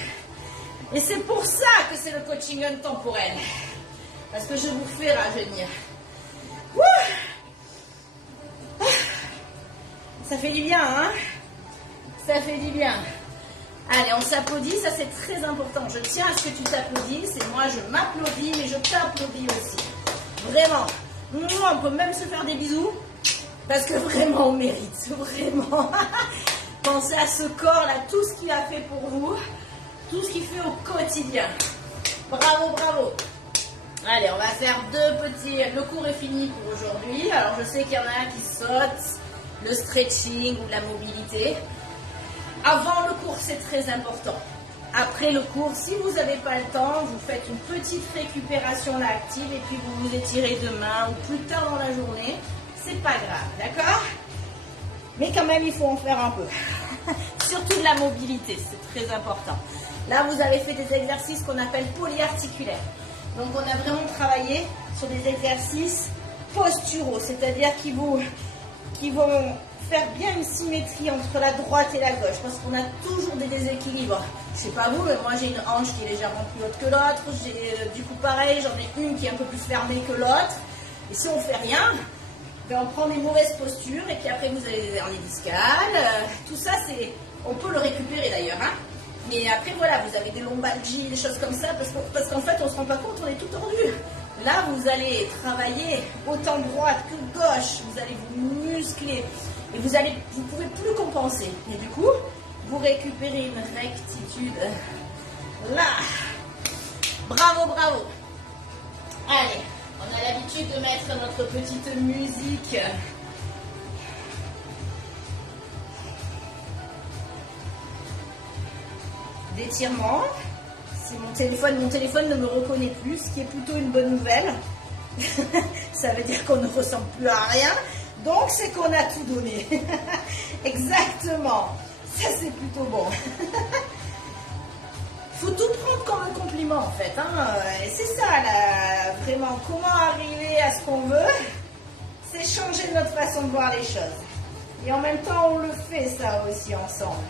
Et c'est pour ça que c'est le coaching intemporel. Parce que je vous fais rajeunir. Ouh. Ça fait du bien, hein? Ça fait du bien. Allez, on s'applaudit, ça c'est très important. Je tiens à ce que tu t'applaudisses et moi je m'applaudis mais je t'applaudis aussi. Vraiment. On peut même se faire des bisous parce que vraiment on mérite. Vraiment. Pensez à ce corps-là, tout ce qu'il a fait pour vous, tout ce qu'il fait au quotidien. Bravo, bravo. Allez, on va faire deux petits... Le cours est fini pour aujourd'hui. Alors je sais qu'il y en a qui sautent. Le stretching ou la mobilité. Avant le cours, c'est très important. Après le cours, si vous n'avez pas le temps, vous faites une petite récupération là active et puis vous vous étirez demain ou plus tard dans la journée. C'est pas grave, d'accord? Mais quand même, il faut en faire un peu. Surtout de la mobilité, c'est très important. Là, vous avez fait des exercices qu'on appelle polyarticulaires. Donc, on a vraiment travaillé sur des exercices posturaux, c'est-à-dire qui vont faire bien une symétrie entre la droite et la gauche, parce qu'on a toujours des déséquilibres. Je sais pas vous, mais moi j'ai une hanche qui est légèrement plus haute que l'autre, du coup pareil, j'en ai une qui est un peu plus fermée que l'autre, et si on fait rien, ben on prend des mauvaises postures, et puis après vous avez des hernies discales, tout ça on peut le récupérer d'ailleurs, hein. Mais après voilà, vous avez des lombalgies, des choses comme ça, parce qu'en fait on se rend pas compte, on est tout tordu. Là vous allez travailler autant droite que gauche, vous allez vous muscler, et vous pouvez plus compenser. Et du coup, vous récupérez une rectitude. Là. Bravo, bravo. Allez, on a l'habitude de mettre notre petite musique. D'étirement. Si mon téléphone ne me reconnaît plus, ce qui est plutôt une bonne nouvelle. Ça veut dire qu'on ne ressemble plus à rien. Donc, c'est qu'on a tout donné. Exactement. Ça, c'est plutôt bon. Faut tout prendre comme un compliment, en fait. Hein. Et c'est ça, là, vraiment, comment arriver à ce qu'on veut, c'est changer notre façon de voir les choses. Et en même temps, on le fait, ça aussi, ensemble.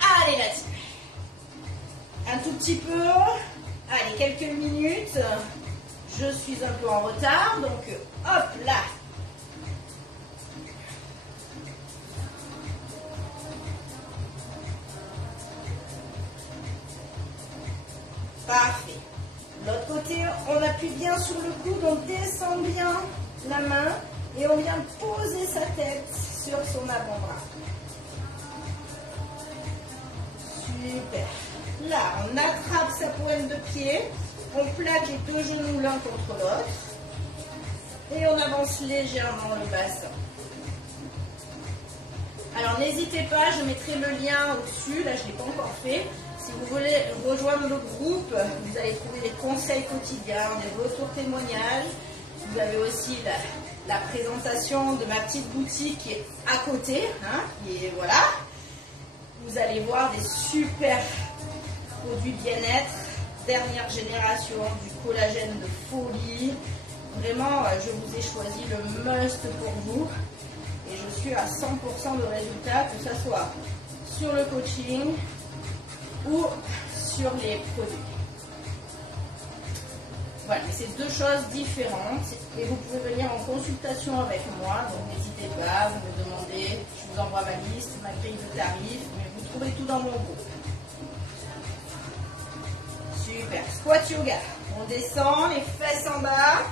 Allez, là-dessus. Un tout petit peu. Allez, quelques minutes. Je suis un peu en retard, donc hop là. Parfait. L'autre côté, on appuie bien sur le coude, on descend bien la main et on vient poser sa tête sur son avant-bras. Super. Là, on attrape sa pointe de pied. On plaque les deux genoux l'un contre l'autre et on avance légèrement le bassin. Alors n'hésitez pas, je mettrai le lien au-dessus, là je ne l'ai pas encore fait. Si vous voulez rejoindre le groupe, vous allez trouver des conseils quotidiens, des retours témoignages. Vous avez aussi la présentation de ma petite boutique qui est à côté. Hein, et voilà. Vous allez voir des super produits bien-être. Dernière génération, du collagène de folie. Vraiment, je vous ai choisi le must pour vous. Et je suis à 100% de résultats, que ce soit sur le coaching ou sur les produits. Voilà, mais c'est deux choses différentes. Et vous pouvez venir en consultation avec moi. Donc n'hésitez pas, vous me demandez, je vous envoie ma liste, ma grille de tarifs. Mais vous trouvez tout dans mon groupe. Super, squat yoga. On descend, les fesses en bas,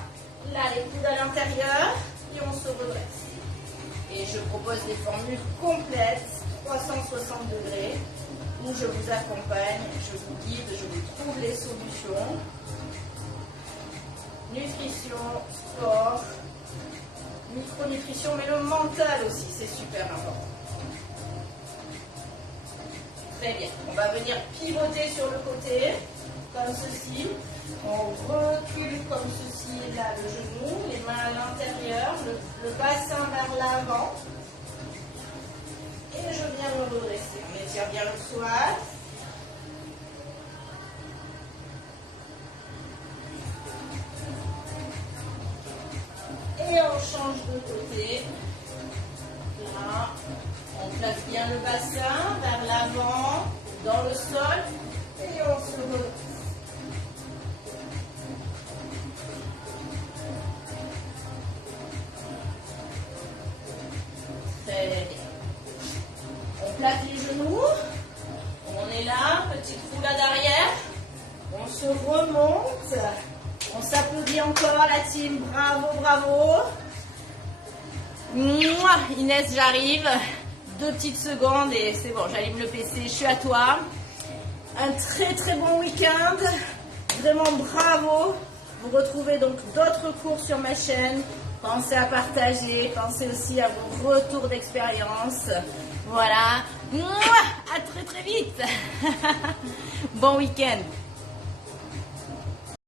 là les coudes à l'intérieur et on se redresse. Et je propose des formules complètes, 360 degrés, où je vous accompagne, je vous guide, je vous trouve les solutions. Nutrition, sport, micronutrition, mais le mental aussi, c'est super important. Très bien, on va venir pivoter sur le côté. Comme ceci, on recule comme ceci, là le genou, les mains à l'intérieur, le bassin vers l'avant. Et je viens me redresser. On étire bien le squat. Et on change de côté. Là, on place bien le bassin vers l'avant, dans le sol. Et on se redresse. Très bien. On plaque les genoux. On est là, petite roulade arrière. On se remonte. On s'applaudit encore la team. Bravo, bravo. Mouah, Inès, j'arrive. 2 petites secondes et c'est bon, j'allume le PC. Je suis à toi. Un très très bon week-end. Vraiment bravo. Vous retrouvez donc d'autres cours sur ma chaîne. Pensez à partager, pensez aussi à vos retours d'expérience. Voilà. Mouah, à très très vite. Bon week-end.